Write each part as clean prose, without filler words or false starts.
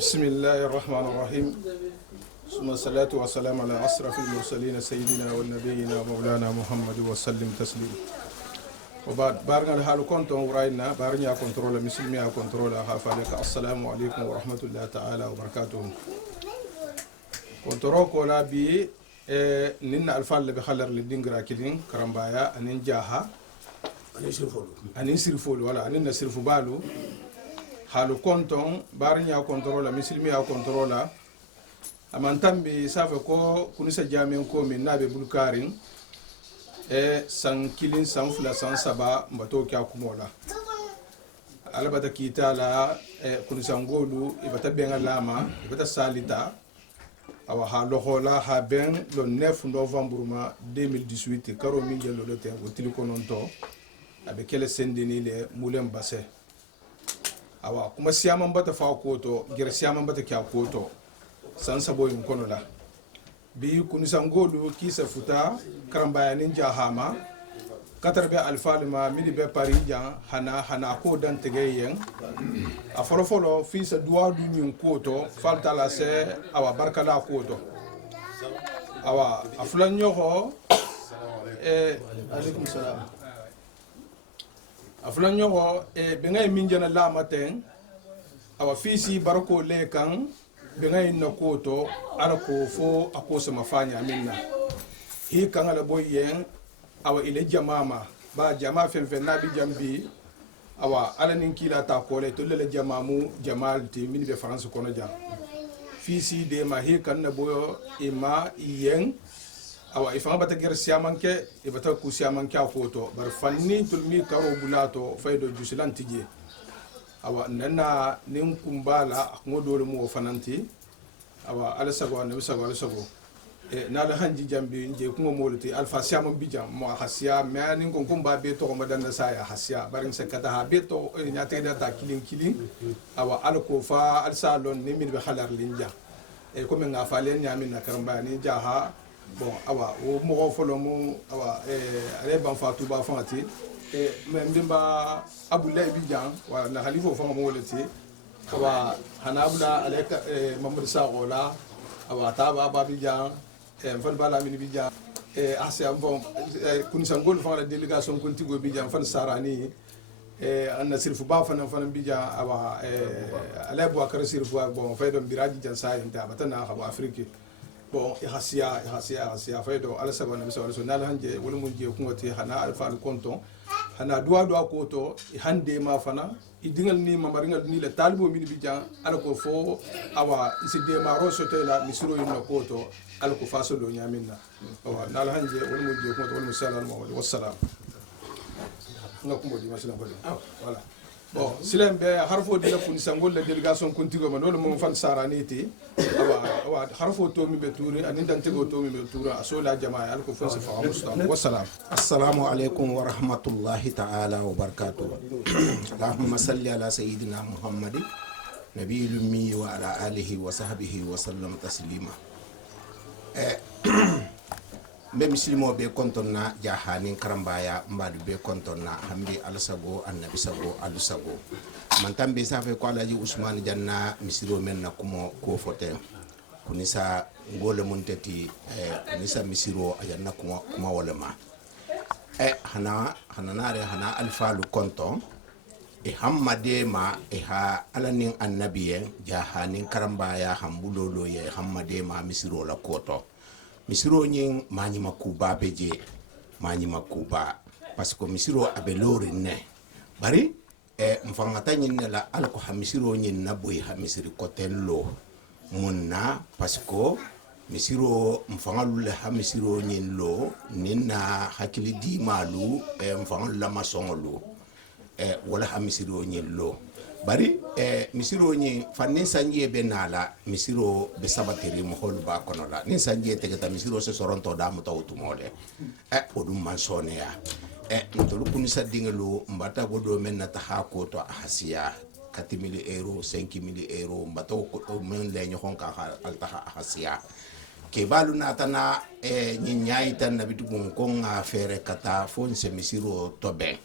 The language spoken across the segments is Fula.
بسم الله الرحمن الرحيم ثم الصلاة والسلام على أشرف المرسلين سيدنا والنبينا مولانا محمد وسلم تسليما وبعد بارنا الحال كنتم وراينا بارنا كنترول مسلمي كنترول خافالك السلام عليكم ورحمة الله تعالى وبركاته كنترول كولا بي نين الفال بخلر للدينغرا كلين كرامبايا أنين جاها أنين سيرفولو ولا أنين سيرفو بالو حالو كنتم بارنا كنترول مسلمي كنترول amantambi sabe ko kunisa jamen ko min nabe bulkarin san kilin san fula san saba mbato kya kumola alabata kitala kunisa ngolu ibata benga lama ibata salita awa ha lohola ha ben le 9 novembre ma 2018 karo min jelo le ten otili kononto abe kele sendini le mulen basse awa kuma siyama mbata fa koto gere siyama mbata kya koto san sabo yin kono la bi kunisangolu kisa futa karambaya ninja hama katarbe alfalima midi be parijan hana ko dan tegeyen a folofolo fisa duwa du nyin koto falta la se awa barkala koto awa aflan yoho alaikum salam aflan yoho bengay minjana la maten awa fisi barko lekan bengai na koto ala ko fo akosa mafanya minna hi kanga la boyen awa ile jamama ba jama fen nabi jambi awa ala nin kila ta ko le to le jamamu jamal ti min be france kono jam fisi de ma hi kan na boyo ima yen awa ifanga bata ger siamanke e bata ku siamanke akoto bar fanni tulmi karo bulato faydo jusilantije awa nana nin kumbala ngodolo mo fananti awa ala sago nabi sago ala sago na la hanji jambi nje kungo molti alfa siamo bijam mo hasia me nin kon kumba be to ma dan saya hasia barin sekata ha be to nya te da kilin awa ala ko fa al salon ni min be khalar linja ko men nga falen nya min na karamba ni jaha bon awa o mo folo mo awa ale ban fatu ba fati mbimba abulay bijan wa na halifo fanga mo wolati awa hanabla aleka mamud saola awa taba babijan fan bala min bijan asiam bon kunisangol fanga delegation kuntigo bijan fan sarani anna sirfu ba fan bijan awa alay bo akara sirfu bon faydom biraji jan sayenta batana xabo afrique bon hasia faydo ala sabana bi sawala so nal hanje wala mun je kungoti hana alfa al konton hana duwa koto hande ma fana idingal ni mamaringal ni le talibo min bijan ala ko fo awa isi de ma roso te la misro yin koto ala ko faso lo nyaminna awa nal hanje wala mun je kungoti wala musallam wa wassalam ngakumbo di masina bari voilà bon silen be harfo de la kunisangol la delegation kuntigo ma lolu mo fan saraniti awa harfo to mi be touri ani dan tego to mi be toura asola jamaa al ko fonse fa mustafa wassalam assalamu alaikum wa rahmatullahi ta'ala wa barakatuh allahumma salli ala sayyidina muhammadin nabiyil ummi wa ala alihi wa sahbihi wa sallam taslima be muslimo be kontonna jahanin karambaya mbadu be kontonna hamdi alsago annabi sago alusago man tambe safe ko alaji usman janna misiro men na kumo ko fote kunisa ngole munteti kunisa misiro ajanna kuma wala ma hana alfalu konton hammade ma ha alanin annabiye jahanin karambaya hambulolo ye hammade ma misiro la koto misiro nyin mani makuba beje mani makuba parce que misiro abe lori ne bari mfangata nyin la alko ha misiro nyin na boy ha misiri kotello munna parce que misiro mfangalu le ha misiro nyin lo ninna hakili di malu mfangalu la masongolo wala ha misiro nyin lo bari misiro nyi fannin sanje be nala misiro be sabateri mo hol ba kono la nin sanje tegeta misiro se soronto da mo tawtu mole odum mansone ya ntolu kunisa dingelo mbata godo men na tahako to hasiya 4,000 euro 5,000 euro mbata ko men le nyokon ka al taha hasiya ke balu na tana nyi nyai tan na bitu ko nga fere kata fon se misiro tobe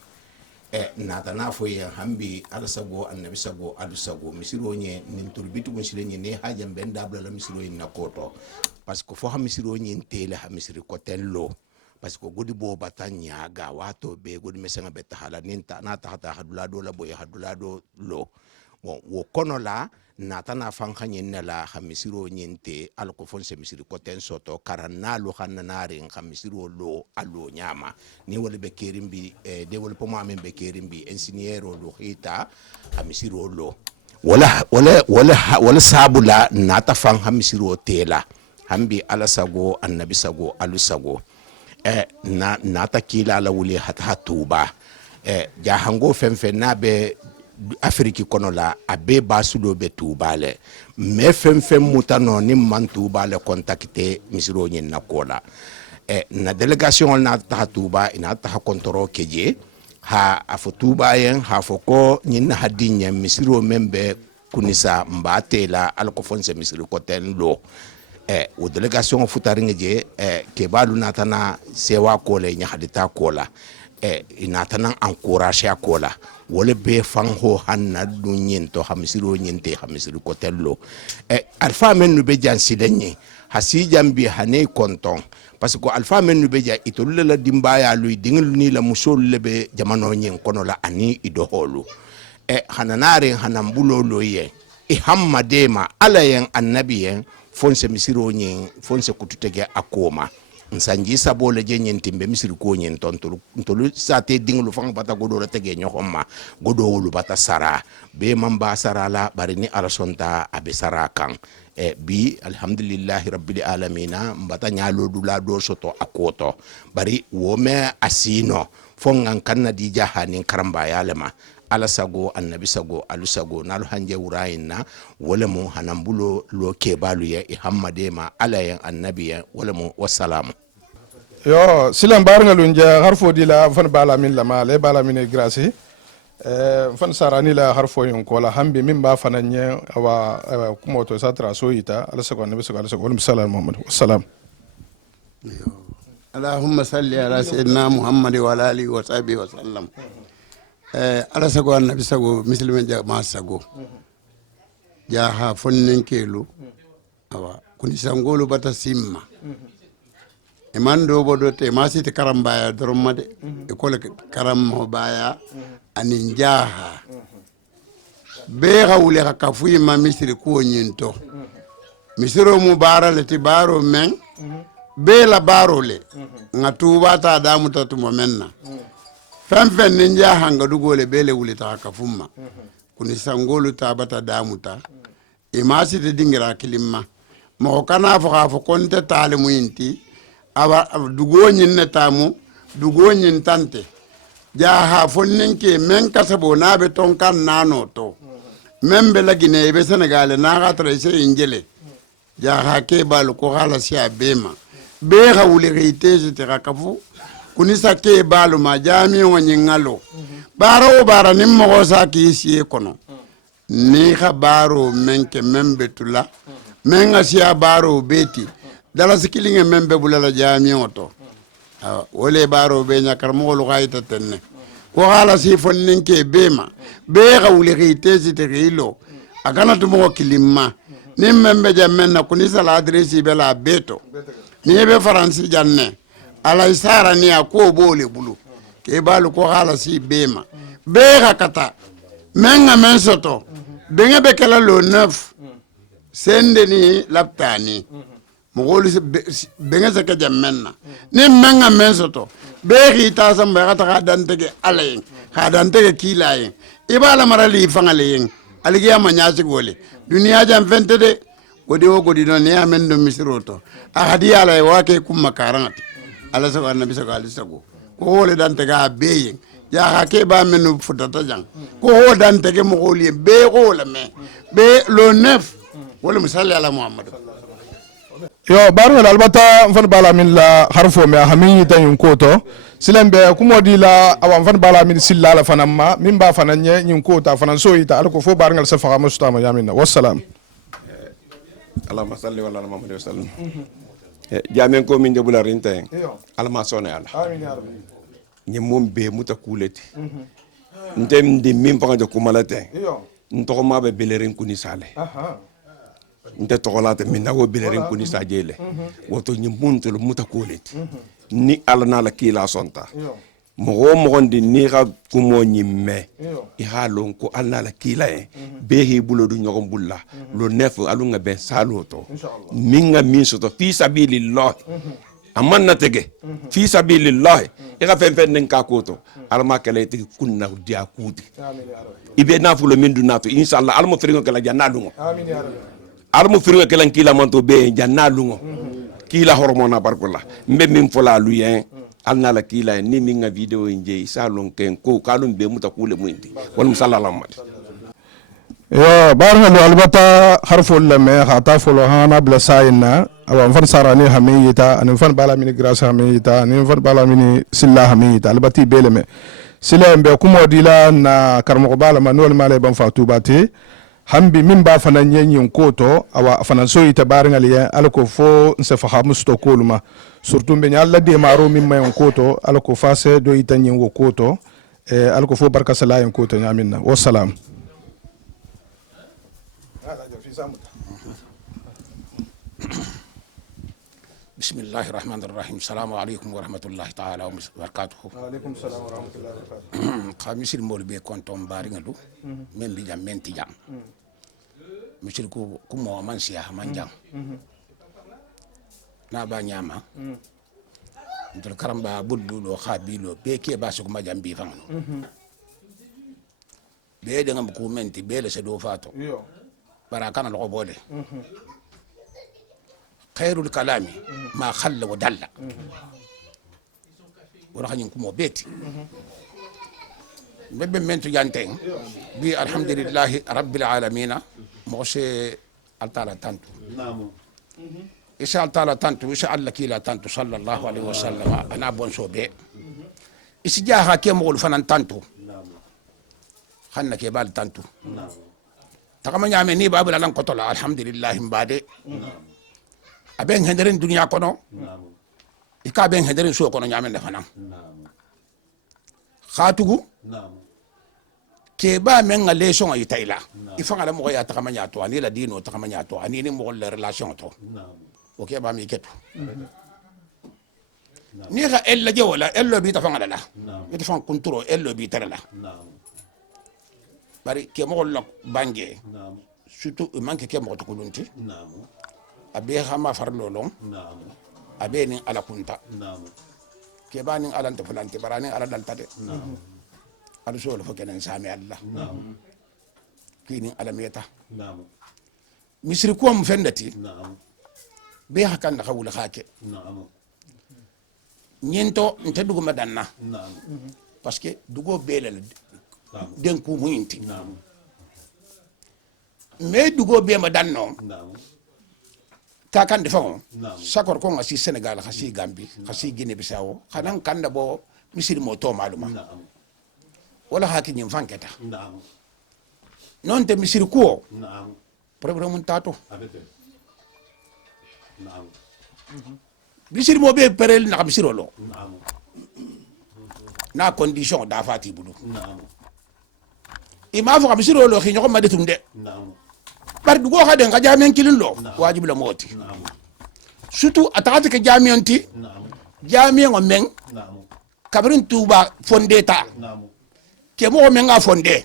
nata na fo ye hambi ala sago annabi sago alu sago misiro nye nin turbitu kun sile nye ne hajam ben dabla la misiro yin na koto parce que fo ha misiro nye tele ha misiri kotello parce que godi bo batanya ga wato be godi mesenga beta hala ninta na ta hata hadulado la boy hadulado lo wo kono la nata na fanka nyen la ha misiro nyente al ko fonse misiri koten soto karana lo hanna nare ha misiro lo alo nyama ni wala be kerimbi développement men be kerimbi ingénieur lo hita ha misiro lo wala sabula nata fan ha misiro tela hambi ala sago annabi sago alu sago nata kila la wuli hata tuba jahango femfe na be Afrique kono la abe basulo be tubale me femfe mutano ni man tubale contacter misiro nyin na kola na delegation na ta tuba ina ta kontro keje ha afo tuba yen ha foko nyin na hadinya misiro membe kunisa mbatela alkofonse misiro koten lo o delegation futaringe ke balu natana sewa kola nya hadita kola inatana encourage kola wole be fanho hanna dunyin to hamisiro nyinte hamisiro kotello alfa men no be jansilenye hasi jambi hane konton parce que alfa men no be ja itolle la dimbaya lui dingul ni la musol lebe jamano nyen kono la ani idoholu hananare hanambulo loye hammadema alayen annabiyen fonse misiro nyen fonse kututege akoma nsanji sabole je nyentimbe misiri ko nyen tontolu sate dinglu fang bata godo la tege nyohoma godo wulu bata sara be mamba sara la barini alasonta abe sara kan bi alhamdulillahi rabbil alamin mbata nyalo dula do soto akoto bari wome asino fongan kanna di jahani karamba yalema ala sago annabi sago alu sago nalu hanje wurayina wala mu hanambulo lo kebalu ya hammadema ala ya annabi ya wala mu wassalamu yo silan barnga lunja harfo dila fan bala min lama le bala min grasi fan sarani la harfo yon kola hambe min ba fananye awa kumoto satra soyita ala sago annabi sago ala sago wala sallallahu muhammad wassalam allahumma salli ala sayyidina muhammad wa ala alihi wa sahbihi wa sallam ala sago annabi sago muslimen jama sago jaha fonnen kelu awa kuni sangolu bata simma e mando bodo te masite karambaya doromade e kole karammo baya anin jaha be hawle ka fuyi ma misri ko nyinto misro mubarale ti baro men be la barole ngatuba ta damu tatumo menna fen ninja hanga dugole bele wulita ka fumma kuni sangolu tabata damuta e masite dingira kilimma mo kana fo konte tale muyinti aba dugo nyinne tamu dugo nyin tante jaha fonninke men kasabo nabe ton kan nano to membe lagine be senegal na gatra se injele jaha ke bal ko hala sia bema be hawle reite te rakafu kunisa ke balu ma jami wonyi ngalo baro bara nimmo sa ki sie kono ni khabaro menke membe tula menga sia baro beti dala sikilinge membe bulala jami oto wole baro be nyakar mo lu gaita tenne ko hala si fonninke bema be gawle reite te rilo agana to mo kilimma nim membe jamen na kunisa la adresi be la beto ni be faransi janne ala isara ni ko bole bulu ke balu ko hala si bema be kata menga mensoto benga be kala lo 9 sende ni laptani mogolu benga zaka jamenna ni menga mensoto be rita samba kata dantege alayen ha dantege kilayen ibala marali fangaleyen aligiya manyasi gole duniya jam fentede godi o godi non ya mendo misroto ahadi ala wake kumma karangati ala sago annabi sago ali sago ko wole dantega beyen ya hake ba menu futata jang ko ho dantege mo goli be gola me be lo 9 wala misali ala muhammad yo barno albata fan bala min la harfo me hamini tan yun koto silambe kumodi la awan fan bala min silla la fanamma min ba fananye nyun kota fanan soyita alko fo barngal safa mustama yamina wassalam allahumma salli wa ala muhammad wa sallam jamen ko min jabula rinta alma sone ala amin ya rabbi ni mom be muta kuleti ntem di min panga jo kumalate iyo ntoko ma be belerin kuni sale aha nte togolate min nago belerin kuni sa jele woto nyimuntu lo muta koleti ni ala na la kila sonta iyo mogo di ni ga kumo nyimme iyo i halon ko ala na la kila e be he bulo du nyogon bulla lo nef alunga ben saloto inshallah minga min soto fi sabilillah amanna tege fi sabilillah e ga fen nen ka koto alma kala tigi kunna dia kuti amin ya rabbi ibe nafulo min du nato inshallah almo feringo kala janna lungo amin ya rabbi almo feringo kala kila manto be janna lungo kila hormona barkola mbe min fola luyen alna la kila ni minga video nje salon ken ko kalum be muta kule muindi wal musallallahu alaihi yo barhalo albata harful lame khata folo hana bla sayna awa fan sarani hamiyita an fan bala mini grasa hamiyita an fan bala mini silla hamiyita albati beleme sila mbe kumo dila na karmo bala manol male ban fatubati hambi min ba fanan yenyin koto awa fanan so ita barin aliya alko fo se fa hamusto koluma surtout be nyalla de maro min mayon koto alko fase do ita nyin wo koto alko fo barka salayen koto nyaminna wassalam. بسم الله الرحمن الرحيم السلام عليكم ورحمة الله تعالى وبركاته. وعليكم السلام ورحمة الله وبركاته. خامس المول بكونتم بارينغلو من بيجام من تيجام مثل كم من سياه من جام نابا نياما نتر كرامبا بودلو خابيلو بيكي باسكو ما جام بيفانو بيدي ngam ko menti bele se do fato barakana lo bole خير الكلام ما خل ودل ورخ نكم بيتي بيب منتو جانتين بي الحمد لله رب العالمين موسى التالا تانتو نعم إيش التالا تانتو إيش الله كيلا تانتو صلى الله عليه وسلم أنا بون صوبي إيش جاها كي مغول فنان تانتو خلنا كي بال تانتو تكما نعمني باب لان قتل الحمد لله مبادئ aben henderin dunia kono ika ben henderin so kono nyamen de fana khatugu ke ba men ngale so ngi tayla ifanga la mo ya takamanya to ani la dino takamanya to ani ni mo le relation to o ke ba mi ketu ni ga ella je wala ello bi tafanga la mi tafang control ello bi tarala bari ke mo lo bange surtout manke ke mo to kulunti abe hama farlolong abe ni ala kunta ke bani ala nta fulanti barani ala dalta de ala so fo kenen sami allah kini ala meta misri ko am fendati be hakan da khawul khake nyento nte dugo madanna parce que dugo belal den ku muyinti me dugo be madanno kakan de fon sakor ko ngasi Senegal khasi Gambie khasi Guinée Bissau khanan kanda bo misiri mo to maluma wala haki nyim fanketa non te misiri ko problème tato misiri mo be perel na misiri lo na condition da fati budu ima fo misiri lo khi nyoko madetum de bar dugo ha den ga jamen kilin lo wajib la moti surtout atati ke jamion ti jamion o men kabrin tuba fondeta ke mo men ga fonde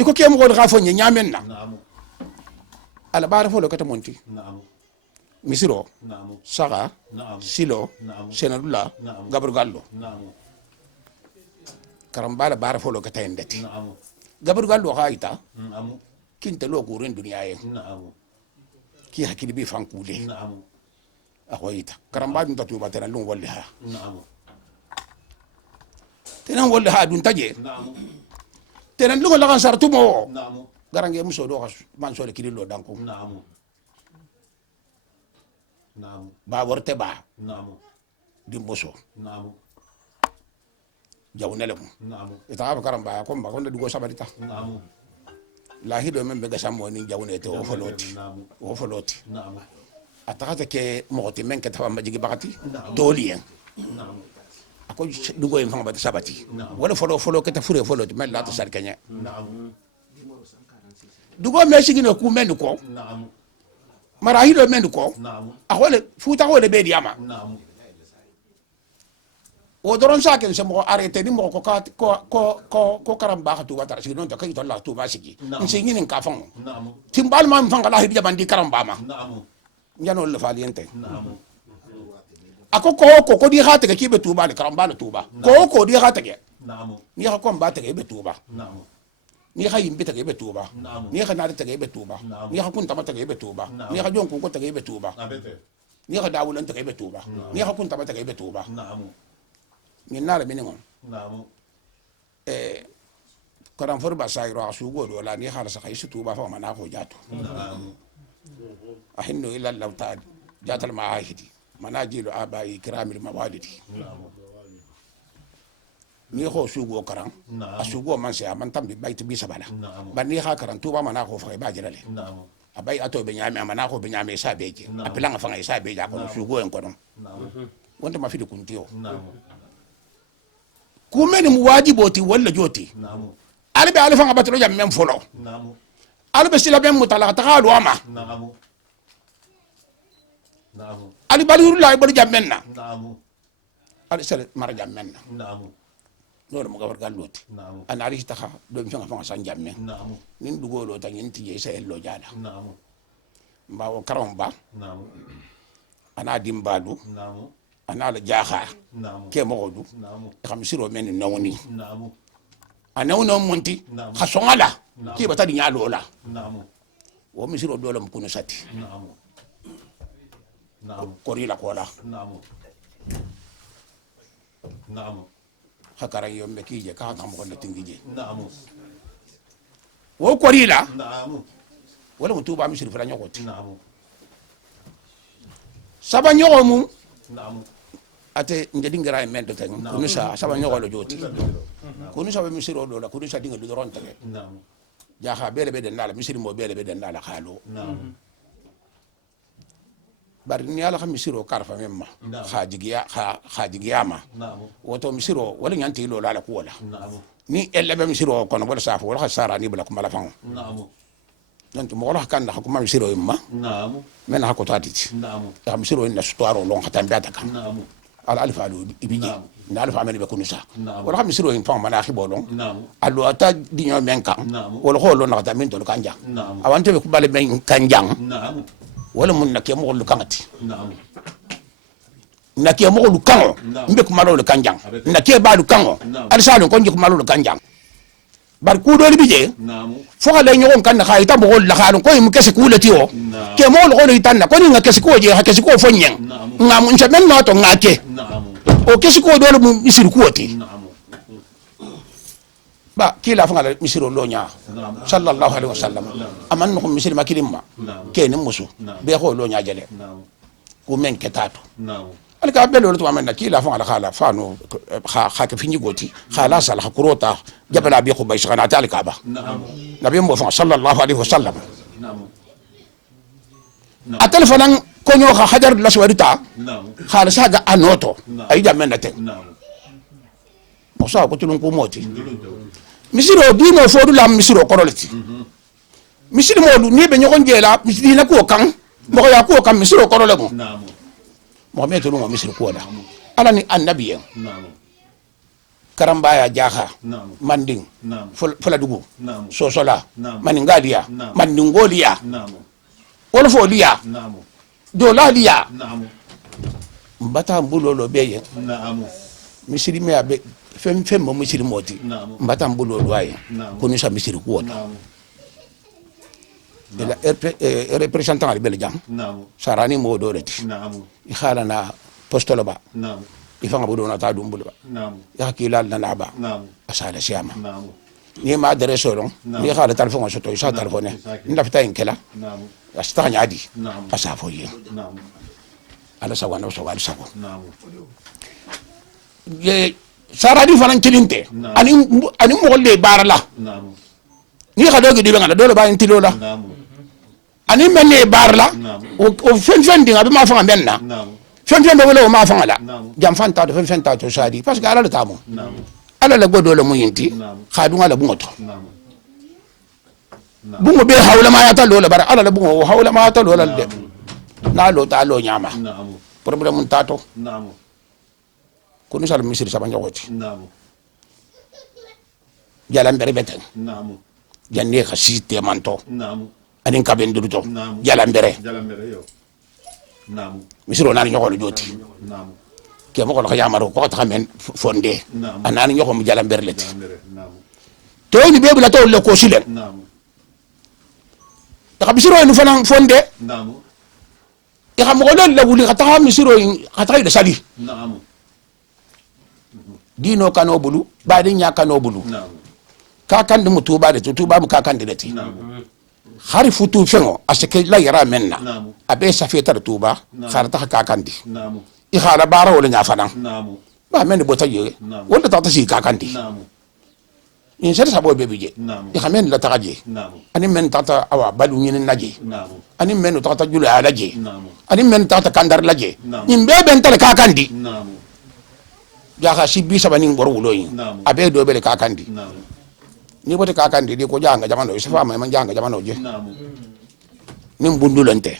iko ke mo ga fonye nyamen na ala bar fo lo kata monti misiro saga silo senadula gabr gallo karambala bar fo lo kata endeti gabr gallo haita kinta lo ko ren duniya ye ki hakili bi fankule akoyita karamba dun tatu batana lun walli ha tenan walli ha dun taje tenan lugo la kan sartumo garange muso do man so le kililo danko ba worte ba dimboso jawnele mo ita ba karamba ko ba ko dugo sabarita la hido men be gasamo ni jawne te o foloti ataka ke moti men ke tawa majigi bakati dolien ako dugo en fanga bat sabati wala folo kata fure folo to mel la to sar kenya dugo me sigino ku men ko mara hido men ko ahole futa hole be diama o doron sa ken se mo arrêté ni mo ko karamba khatu watara sigi non to kay to la tu ba sigi nsi ngini ka fon timbal ma fanga la hibi jabandi karamba ma njano le faliente ako ko di khata ke kibe tuba le karamba le tuba ko di khata ke ni ha ko mbata ke be tuba ni ha yimbe ke be tuba ni ha na ke be tuba ni ha kun tamata ke be tuba ni ha jon ko ke be tuba ni ha dawulan ke be tuba ni ha kun tamata ke be tuba min nala miningon karam forba sayro asugo do la ni hala sa kaysu tuba fa mana ko jato ahinno ila allah ta'ala jatal maahidi manajilu abai kiramil mawalidi ni ko sugo karam asugo man se man tambi bayti bi sabala ban ni ha karam tuba mana ko fa ba jirale abai ato be nyame mana ko be nyame sa beje apilanga fa ngai sa beje ko sugo en ko don wonta ma fidi kuntiyo kumeni mu wajiboti walla joti albe alifa ngabatlo jam men folo albe sila ben mutala takalu ama ali baluru la bal jam menna ali sel mar jam menna nor mo gabar galloti an ali takha do mi fa san jam men nin dugolo tan yenti je sel lo jada mbawo karamba ana dimbalu ana la jaha ke mogodu xam siro men nawni anawno monti khasongala ki bata di nyalo la wo mi siro dolam kunu sati kori la kola hakara yombe kije ka ngam ko na tingije wo kori la wala mutuba mi siro fala nyokoti saba nyogo mu ate njadi ngara men do tan kunu sa saba nyogolo joti kunu sa be misiro do la kunu sa dinga do ron tane ja ha bele be den dala misiri mo bele be den dala khalo bar ni ala khamisiro karfa memma khajigiya ma woto misiro wala nyanti lo la ko wala ni elle be misiro kono wala safu wala khasara ni bala ko mala fang donc mo wala kan ko ma misiro imma men ha ko tatiti ya misiro inna staro lon khatan biata kan al alif alu ibiji na alif amani be kunusa wala xam misiro in fam mana khibolon alu ata dinyo men kan wala kholo na khatan min to kanja awante be ko bale men kanjang wala mun nakke mo lu kangati nakke mo lu kango mbe ko malo lu kanjang nakke ba lu kango al salu ko njiko malo lu kanjang bar ku do libije fo ala nyon kan na khayta mo la khalon ko mu kesse ku lati o ke mo lo ko tan na ko ni ngakesse ko je hakesse ko fo nyen ngam ncha men no to ngake o kesse ko do mu misir ku oti ba kila fa ngala misiro lo nya sallallahu alaihi wasallam aman no misir makilimma ke ni musu be ko lo nya jale ku men ketatu alka belo to amanna kila fa ala khala fanu kha ka finji goti khala sal hakurota jabala bi khubay shana talika ba nabi mo fa sallallahu alaihi wasallam atal fanan konyo kha hajar la swarita khala saga anoto ay jamena te mo sa ko tulun ko moti misiro dino fodu la misiro korolati misiri modu ni be nyogon jela misiri na ko kan mo ya ko kan misiro korole mo Muhammad tulu mo misir ko da ala ni annabiyen karambaya jaha manding fula dugu sosola maningalia mandingoliya wala foliya dolaliya mbata mbulolo beye misiri me abe fem mo misiri moti mbata mbulolo ay konu sa misiri ko da de la représentant al belgian sarani mo do reti ikhalana postolo ba ifanga bodo na ta dumbul ba ya kilal na laba asala siama ni ma adresse ron ni khala telephone so to isa telephone nda fita inkela astanya adi asafo yi ala sawana so wal sabo ye saradi fanan kilinte ani mo le barala ni khado gi dibe ngala dole ba intilola ani menne barla o fen dinga be ma fa menna fen fen be wala ma fangala jam fanta do fen ta to sadi parce que ala le tamu ala le godo le muyinti khadunga la bungoto bungo be hawla ma yata lo la bara ala le bungo hawla ma yata lo la de na lo ta lo nyama problème mun tato ko ni sal misir sa banyoti jalan bere beten janne khasite manto anin kaben duruto jalan bere yo misiro nani nyokolo joti ke mo ko yamaro ko ta men fonde anani nyoko mu jalan bere leti to ni bebu la to le ko silen ta misiro ni fanan fonde ya xam ko la wuli khata misiro khata ida sali dino kano bulu baade nya kano bulu ka kandi mu tuba de tuba mu ka kandi leti hari futu fengo asike la yara menna abe safeta tuba kharata ka kandi i khala bara wala nya fanan ba men bo taye wala ta si ka kandi in sere sabo bebije i khamen la tagaje ani men tata awa balu nyin naje ani men tata jula alaje ani men tata kandar laje nim beben tale ka kandi jaka sibbi sabanin bor wuloyin abe do bele ka kandi ni bote ka kandi di ko janga jamano sefa ma man janga jamano je nim bundulante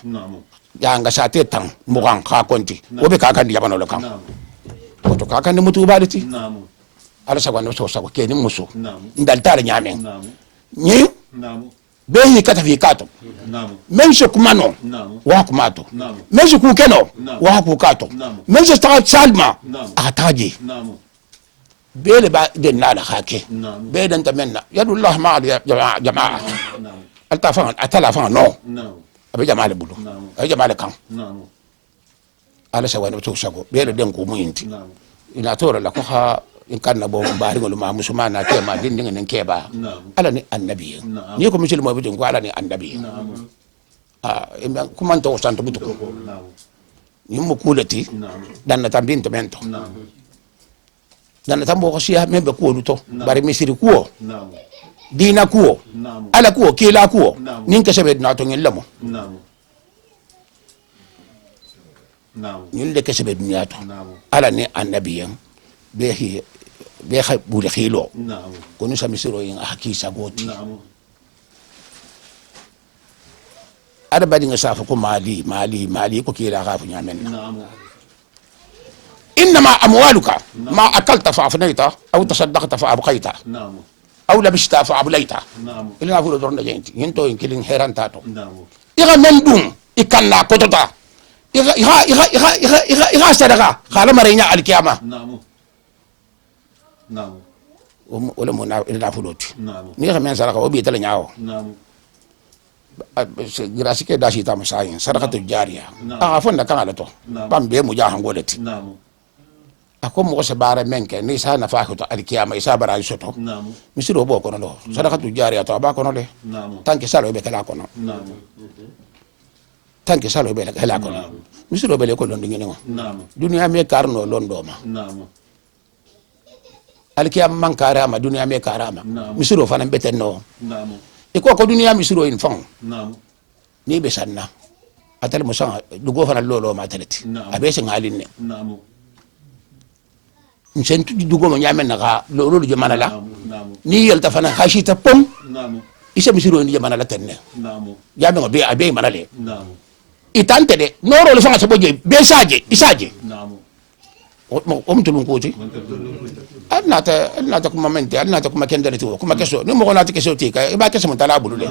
janga sate tan mugan ka konti obe ka kandi jamano lo kan to ka kandi mutu baliti ala sagwan so sago ke ni muso ndal tare nyamen ni be hi kata fi kato men se kumano wa kumato men se ku keno wa ku kato men se ta salma ataji bele ba den nala hake be den tamenna yadullah ma jamaa altafa atalafa no abe jamaa le bulu abe jamaa le kan ala sagwan so sago bele den ko muyinti ina tora la ko ha in kanna bo bari ngol ma musumana ke ma din ngin keba ala ni annabi ni ko musul mo bi ko ala ni annabi kuma to santo butu ni mo kulati dan na tambin to mento dan na tambo ko siya membe ko luto bari misiri ko dina ko ala ko kila ko nin ka sebe na to ngel lamo nin de ka sebe dunya to ala ni annabi be bule khilo ko nu samisiro yin hakisa goti ada badi nga safa ko mali ko kila gafu nyamen inma amwaluka ma akalta fa afnayta aw tasaddaqta fa abqaita aw labista fa ablayta ila fulo dorna jenti yento in kilin heranta to iga mendum ikanna kotota iga sadaka khala marinya alkiyama wala mo na fuloti ni ga men saraka obi tala nyaawo grâce ke dashi tam sayin sadaqatu jariya fonda kan ala to pam be mu ja hangoleti ako mo se bare menke ni sa na fa ko to alkiyama isa bara soto misiro bo kono do sadaqatu jariya to ba kono le tanke salo be kala kono tanke salo be kala kono misiro be le ko londo ngene mo dunya me karno londo ma alkiyama man karama dunya me karama misiro fana beten no iko ko dunya misiro in fang ni be sanna atal musa dugo fana lolo ma talati abe sen halin ne nsen tu dugo mo nyamen na lolo je manala ni yelta fana hashita pom isa misiro ni je manala tenne jabe ngo be abe manale itante de noro le fanga saboje be saje isaje omtulun kuti alnata kuma mente alnata kuma kendere to kuma keso ni mo gonata keso ti ka ba keso mon tala bulu de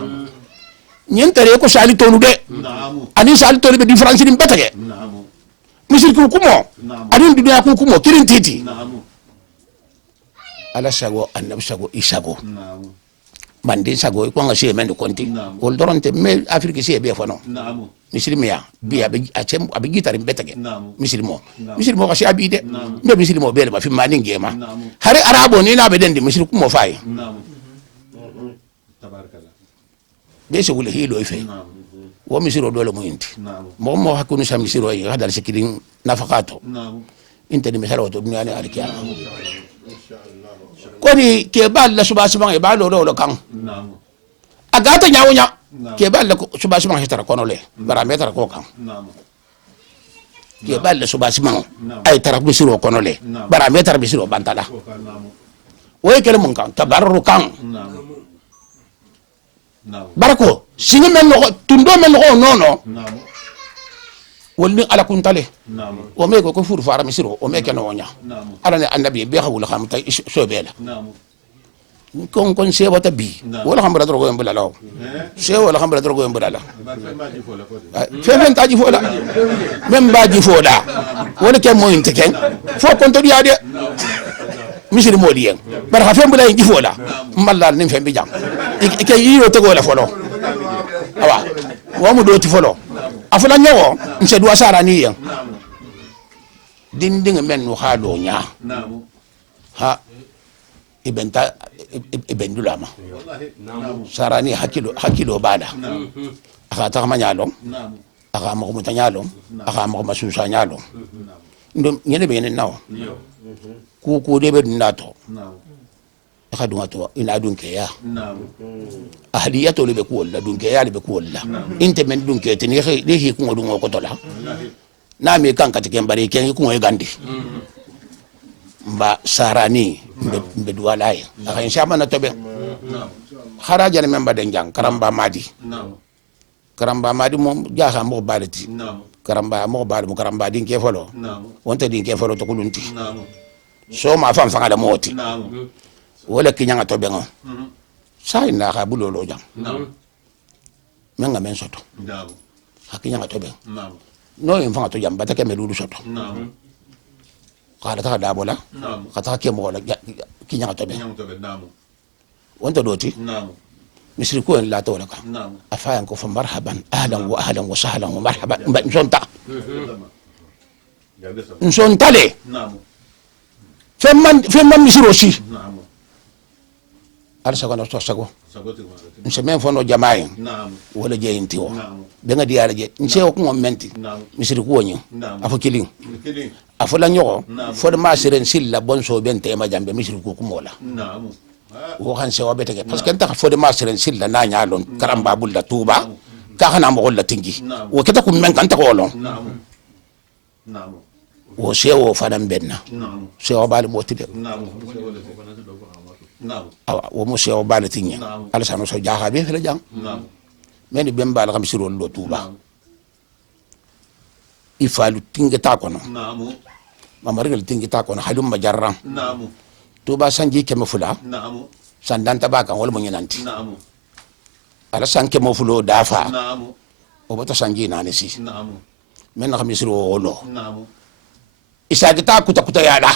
nyentere ko sali tonu de ani sali tonu be difference ni betage misir ku kumo ani dunya ku kumo kirin titi ala sago annab sago isago bande sago ko nga se men konti wol doronte me afrique se be fono misilimiya bi abi gitari betage misilimo ko si abi de be misilimo be ma fi mani ngema hare arabo ni na be dendi misil ko mo fay tabarakallah be se wule hilo ife wo misiro dole mo inti mo hakunu sa misiro yi hadal sikirin nafaqato inta ni misalo to dunya ni alkiya ko ni ke ba la subhanahu ba lo kan agata nyawnya ke ba la subhanahu hitara kono le bara metara ko kan ke balle subasiman ay tarab misiro kono le bara me tarab misiro bantala o kele mun kan tabarru kan barako singa men no tundo men no nono wolni ala kuntale o me ko furu fara misiro o me keno nya ala ne annabi be hawul xam tay so bela kon se wata bi wala xam bra drogo mbala law se wala xam bra drogo mbala la fefen taji fola même baji fola wala ke mo inte ken fo kon to diade misiri modi yen bar ha fembu lay jifola mallal nim fembi jam ke yiyo to gola folo awa wa mu do ti folo afula nyawo mse do asara ni yen dinding men no halo nya ha ibenta ibendulama sarani hakilo bada aka ta manyalo aka mo mutanyalo aka mo masusa nyalo ndo nyene be nawo ku de be nato aka dunga to ina dunke ya ahliyato le be ko la dunke ya le be ko la inte men dunke te ni hi ku dungo ko tola na me kan katike mbari ken ku ngoy gandi mba sarani mbe duwalaye aka inshallah na tobe kharaja ne memba de jang karamba madi mom jaha mo balati karamba mo bal mo karamba din ke folo wonta din ke folo to kulunti so ma fam fanga da moti wala kinyanga tobe ngo sai na ka bulolo jang menga men soto hakinyanga tobe no en fanga to jamba ta ke melulu soto kada ta da bola kata ke mo la kinya tobe wonta doti misri ko en la to la ka afayan ko fa marhaban ahlan wa sahlan wa marhaban nsonta le femman misiro si ala sago to sago nse men fono jamaay wala je intiwo be nga diara je nse ko ngom menti misiri ko nyi afo kilin afo la nyoko fo de ma siren silla bonso bente ma jambe misiri ko mola wo kan se wabete ke parce que ta fo de ma siren silla na nyalon karamba bulla tuba ka xana mo la tingi wo keta ko men kan ta ko lon wo se wo fadam benna se wo bal mo tide awa wo mo se wo bal tingi ala sano so jaha be fele jang men be mbal kam siro lo tuba ifalu tingi ta kono mamargal tingi ta kono halum majarram tuba sanji kema fula sandan tabaka wala mo nyananti ala sanke mo fulo dafa o bata sanji nani si men na kam siro lo isa kita kuta yada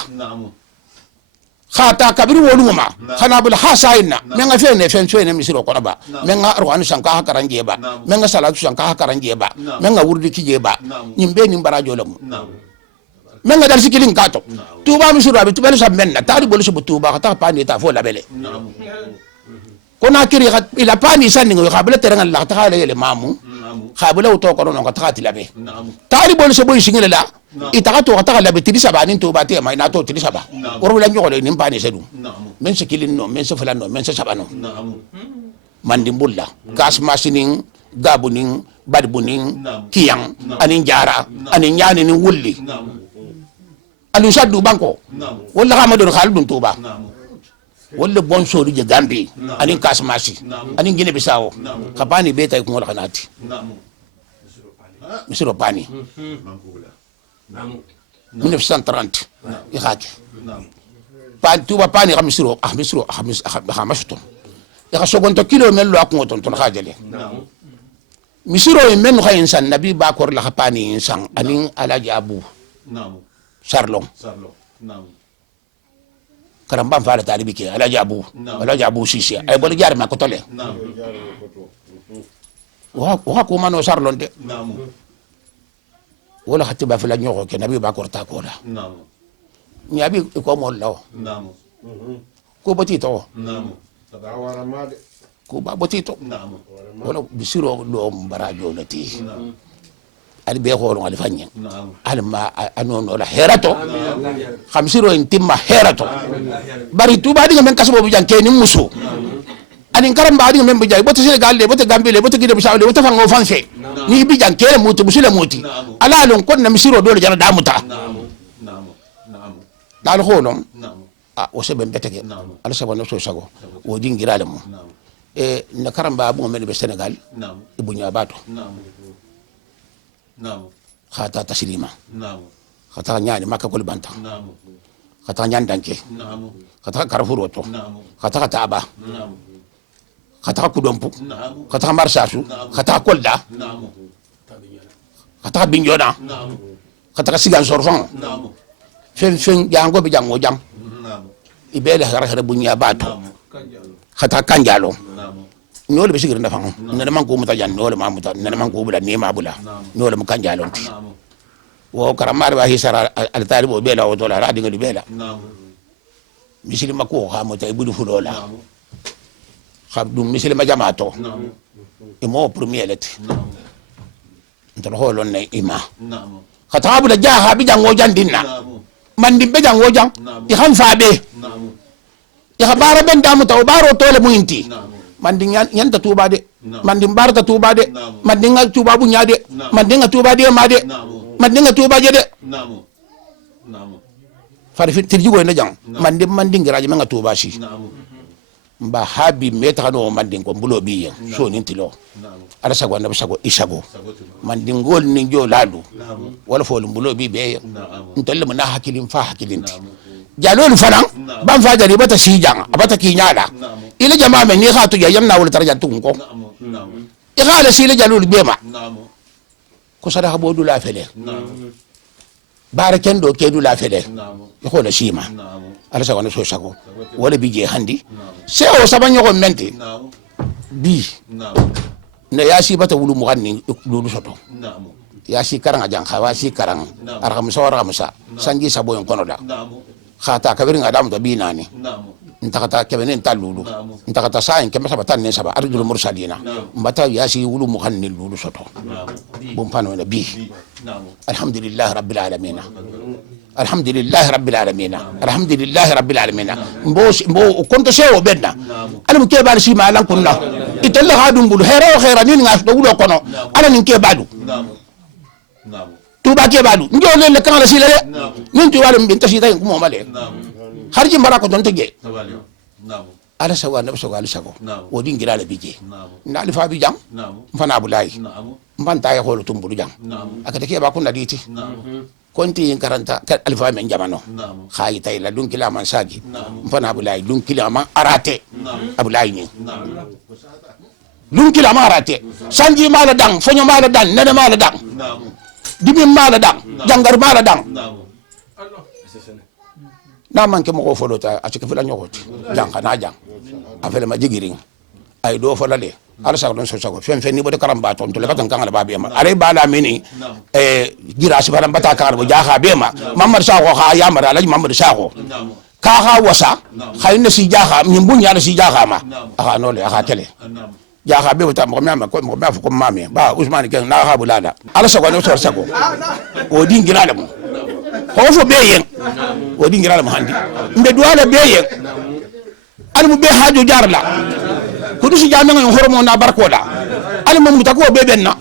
khata kabiru woluma khana bul hasaina menga fene fen soene misiro kono ba menga arwanu sanka hakaranje ba menga salatu sanka hakaranje ba menga wurdi kije ba nyimbe ni barajo lam menga dal sikilin kato tuba misiro abi tubelu sa menna tari bolu su tuba khata pani ta fo labele kona kiri ila pani sanni ngo khabla terenga la ta khale le mamu khabla uto kono ngo ta khati labe tari bolu su boy singile la itaka to kata labe tiri sabani to bate mai na to tiri saba woro la nyoko le nimpani sedu men se kilin no men se fulano men se sabano mandimbulla gas machine gabunin badbunin kiyang anin jara anin nyani ni wulli alu saddu banko walla hamadon khaldun tuba walla bonso du je gambi anin gas machine anin gine bisawo kapani beta ko wala kanati misiro pani 1930 ikake tuba pani misiro misiro ya sogonto kilo melo akon ton ton khajale misiro men kha insan nabi ba kor la pani insan anin alaji abu sarlong karamba fala talibi ke alaji abu sisi ay bol jar ma ko tole wa ko mano sarlon de wala khatiba fala nyoko ke nabi ba korta ko la nyabi ko mo law ko botito ko ba botito wala bisiro do barajo lati ali be ko ali fanye ali ma anono la herato khamsiro intimma herato bari tuba dinga men kasbo bu janke ni muso ani karamba dinga men bu jay boto Senegal le boto Gambie le boto Guinée Bissau le boto fango fanse ni bijan kele muti musile muti ala lon kon na misiro dole jana damuta dal hono o sebe betege ala sabana so sago o dingira mu na karamba bu ngomel be Senegal ibu nyabato khata taslima khata nyaani makka ko banta khata nyaan danke khata karfuroto khata aba khata kudompu khata marsasu khata kolda khata binjona khata sigan sorfan fen jango be jango jang ibele har bu nyabato khata kanjalo nole be sigir ndafan nana man ko muta jan nole ma muta nana man ko bula ni ma bula nole mu kanjalo wo karamar ba hisara al talibo bela o dola radi ngali bela misilima ko ha mota ibudu fulola khabdum misilima jamato imo premier leti ntol holon ne ima khatabu la jaha bi jango jandinna man dimbe jango jang i xam faabe ya khabara ben damu taw baro tole muinti man di nyanta tuba de man di barta tuba de man di ngal tuba bu nyaade man di ngal tuba de ma de man di ngal tuba je de fari fi tirjugo na jang man di ngiraje man tuba shi mba habi meta no man di ko mbulo bi yen so ni tilo ala sago na sago isago man di ngol ni jo ladu wala fo mbulo bi be ntolle mo na hakilin fa hakilinti jalol fanan ban fa jari bata sijang abata kinyala ila jama men ni khatu ya yanna wala tarja tun ko igala sila jalol bema ko sada habo du la fele baraken do ke du la fele ko la shima ala sa wana so sago wala bi je handi se o sabanyo ko menti bi na yasi bata wulu muganni lulu soto yasi karanga jang khawasi karang arham sawara musa sanji sabo yon konoda khata kabirin adam to binani ntakata kebenen talulu ntakata sain kema sabatan ne saba arjul mursalina mbata yasi wulu muhanni lulu soto bum fano na bi alhamdulillah rabbil alamin alhamdulillah rabbil alamin alhamdulillah rabbil alamin mbo konto sewo bedna alam ke bal si malan kunna italla hadum bul hero khairan ngas do wulo kono ala nin ke badu tuba ke badu njole le kan la sila de nin tuba le bin tasita ko mo male harji barako don tege ala sawa na so gal sago wodi ngira le bije na alifa bi jam fana bulai mbanta ya holo tumbulu jam akata ke ba kunna diti konti yin karanta alifa men jamano khayi tay la dun kila man sagi fana bulai dun kila man arate abulai ni dun kila man arate sanji mala dang fonyo mala dang nana mala dang dimin mala dang jangar mala dang na man ke mo ko folota a cikin filan yokoti jang kana jang a fele ma jigirin ay do folale ala sa don so sago fen ni bodo karamba ton to le katan kan ala babe ma ale bala mini gira si baram bata kar bo jaha be ma mamar sa ko ha ya mara alaji mamar sa ko ka ha wasa khayna si jaha min bunya si jaha ma aka no le aka tele jaha be bata mo ma ko mame ba usman ken na ha bulala ala sa ko no so sago o dingira le mo hofo beyen wodi ngira la handi mbe duwala beyen almu be hajo jarla kudu si jamme ngon hormo na barkoda almu mutako be benna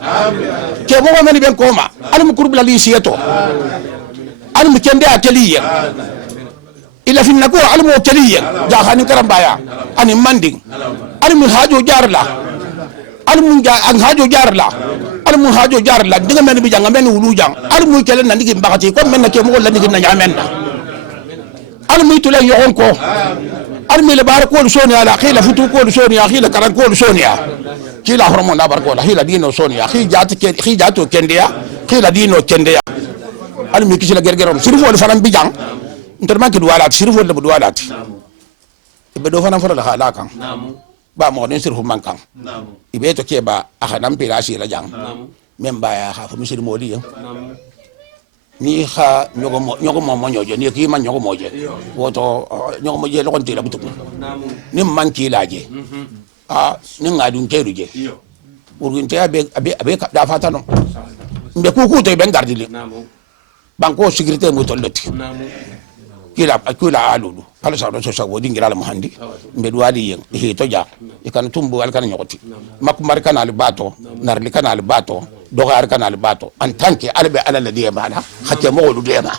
ke mo mani ben koma almu kurbla li siyeto almu kende ateliye ila finna ko almu ateliye ja khani karambaya ani manding almu hajo jarla almu an hajo jarla almu hajo jarla diga men bi janga men wulu jang almu kelen nan digi mbakati ko men ke mo la digi na nyamen na almu tule yogon ko almu le bar ko soni ala khila futu ko soni khila karan ko soni khila hormo na bar ko la khila dino soni khi jato kendeya khila dino kendeya almu kisila gergerom sirfo le faram bi jang ntar man ki duwalat sirfo le duwalat be do fanam fara la khala kan ba mo den sirfu mankan ibe to ke ba aka nan pila shi la jang men ba ya ha fu misir modi ni kha nyogo mo nyojo ni ki man nyogo moje woto nyogo moje lo kon tira butu ni man ki laje ni ngadun keru je urgun te abe da fata no mbe ku te ben gardili banko sécurité mo tolloti kila alulu ala sa do so sago dingira la muhandi mbe duwali yen he to ja e kan tumbu al kan nyoti makumar kanal bato nar li kanal bato dogar kanal bato en tant que albe ala ladhi mala khatte mo wolu dema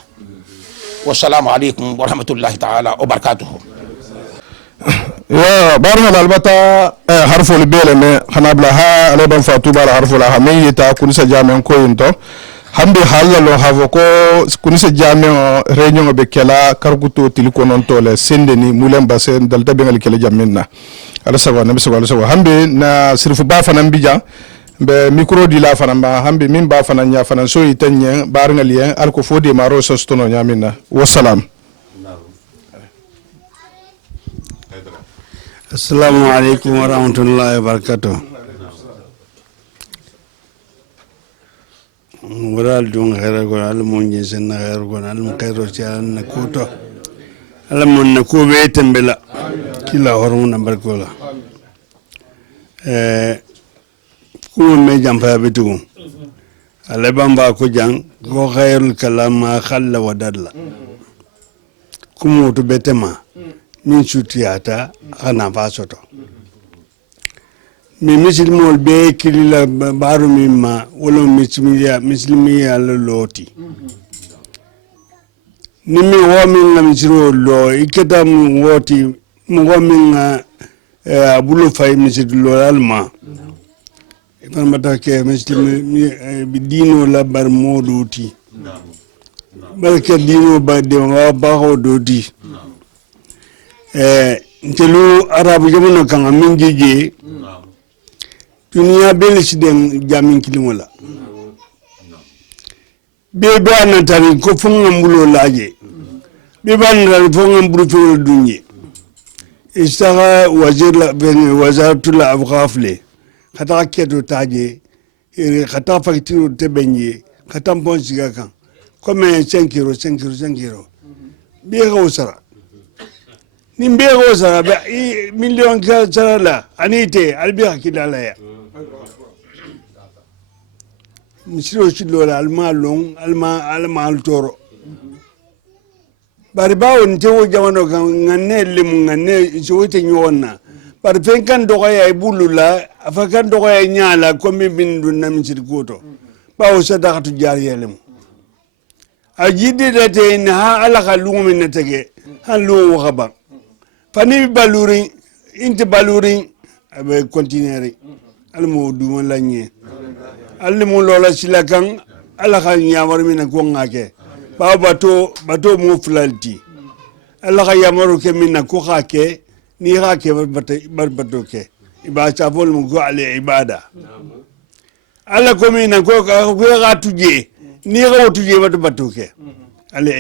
wassalamu alaikum wa rahmatullahi ta'ala wa barakatuh يا بارنا البتا حرف البيل خنابلا ها على بن فاتوبا حرف لا همي تا كنيسه جامع كوينتو hambe halla lo havo ko kunise jame réunion be kela karguto tilikonon tole sendeni mulen basen dalta be ngal kele jaminna ala sago nabi sago ala sago hambe na sirfu ba fanan bija be micro di la fanan ba hambe min ba fanan nya fanan so yitanye bar ngal yen al ko fodi maro sostono nyaminna wassalam. Assalamu alaikum wa rahmatullahi wa barakatuh. Mural dung khairal gon al munje sen khair gon al mukhairo cial na kuto al mun na ko be tembela kila hormona barkola ko me jampa bitu ale bamba ko jang ko khairul kalam ma khalla wa dalla kumu to betema min sutiyata ana fasoto mi misilmol be kilila baru mimma wala mislimiya loti nimi womin na misiro lo iketa mu woti mu womin abulu fay misilo alma ifan matake mislimi bidino la bar modoti barke dino ba de ba ho doti ntelu arabu jamono kan min jeje dunia belisiden jamin kilimola bebe anatari ko fonga mbulo laje bebe anatari fonga mbulu fero dunye istaga wazir ben wazaratul afghafle khata kedo taje khata faktiru tebenye khata bonsiga kan comme 5 euros 5 euros be gosara nimbe gosara ba million ka sala anite albi hakilala ya misiro silola alma long alma altoro bari bawo ntewo jamano kan nganne limu nganne sowote nyonna bari fen kan dogo ya bulula afa kan dogo ya nyala komi bindu na misir goto bawo sadaqatu jariya limu ajide date na ha ala khalungu min tege halu khaba fani baluri inti baluri abe continuer almo duma lanye alimu lola silakan ala ka nyamar mina ko ngake ba bato mo flalti ala ka yamaru ke mina ko khake ni khake bato ke iba chafol mu ko ale ibada ala ko mina ko ga tuje ni ga tuje bato ke ale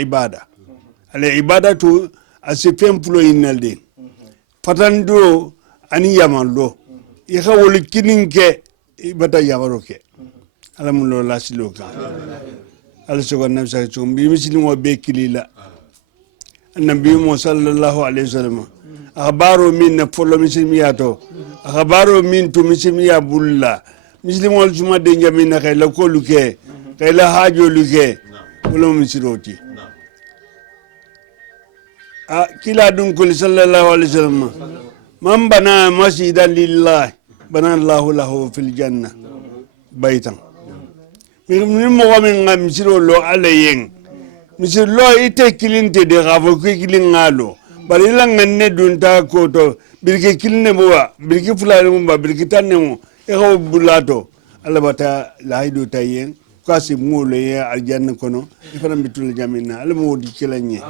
ibada to asifem pulo inalde fatando ani yamallo i ka woli kininke ibata yamaru ke alamulo lasiloka ala soga nabi sa so bi mislimo be kilila annabi mo sallallahu alaihi wasallam akhbaro min na folo mislimiyato akhbaro min to mislimiya bulla mislimo juma de njamina kay la ko luke kay la hajo luke wala misiroti kila dun kul sallallahu alaihi wasallam man bana masjidan lillahi bana Allahu lahu fil janna baitan min mo min ngam misiro lo alayen misiro lo ite kilinte de gavo ko kilingalo bari la nganne dun ta ko to birke kilne bowa birke fulani mo ba birke tanne mo e ko bulato alabata la haydo tayen kasi ngolo ye aljanna kono ifana bitul jamina almo di kilanye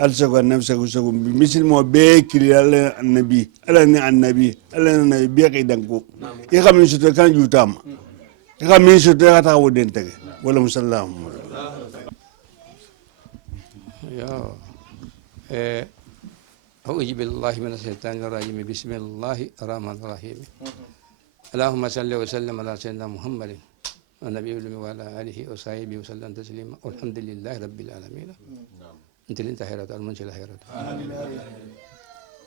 alsago nafsa ko misil mo be kilal annabi ala ni annabi ala nabi be kidanko e xam su to kan jutama e xam su to ta woden tege wala musallam ya أعوذ بالله من الشيطان الرجيم بسم الله الرحمن الرحيم اللهم صل وسلم على سيدنا محمد والنبي وعلى آله وصحبه وسلم تسليما والحمد لله رب العالمين انت اللي انت خيرات المنشل خيرات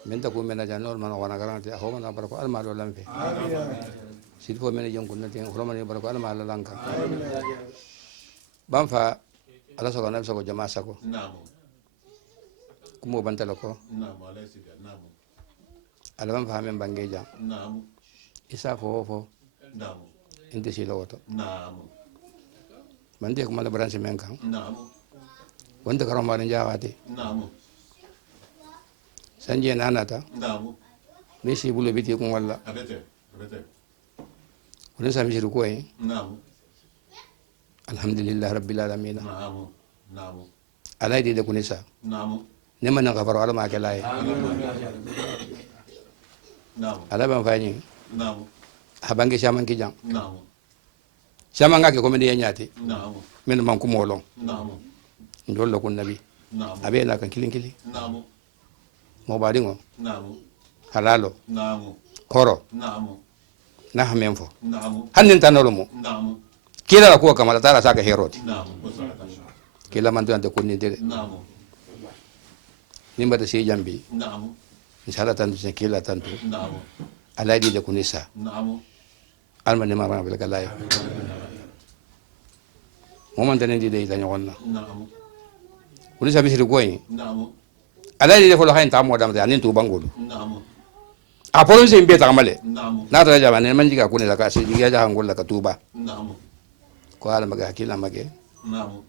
من تكون من جانور من وانا غرانت اخو من بركو المال ولا في سيدفو من يوم كنا تين خرم من بركو المال لانك بام فا على سوق نفسه جماعه سكو kumo bantala ko ala bam fahamen bangeja isa fo inte sila woto Naam. mande ko mala branche men kan Naam. wonde karam mari jaxati Naam. sanje nanata Naam. be si bulo biti ko walla Abete. woni sami siru ko en Naam. alhamdulillah rabbil alamin Naam. Naam. alay de kunisa Naam. ne man ka faro ala ma ke lay Naam. ala ban fani Naam. habange shaman ki jang Naam. shaman ngake ko men nyati Naam. men man ko molon Naam. ndol ko nabi Naam. abe na kan kilin kili Naam. mo badi ngo Naam. halalo Naam. koro Naam. na hamen fo Naam. hannin tanolo mo Naam. kila ko kamala tara saka heroti Naam. kila man tan de kunni de Naam. nimba de si jambi Naam. inshallah tan de kila tan to Naam. alay de kunisa Naam. alma ne mara bel kalay mo man tan de la nyonna Naam. kunisa bisiri goyi Naam. alay de fo lo hayn tamo dam de anin to bangolu Naam. a polon se mbe tamale Naam. na tara jaba ne man jiga kunila ka se jiga ja hangol la ka tuba Naam. ko ala maga hakila mage Naam.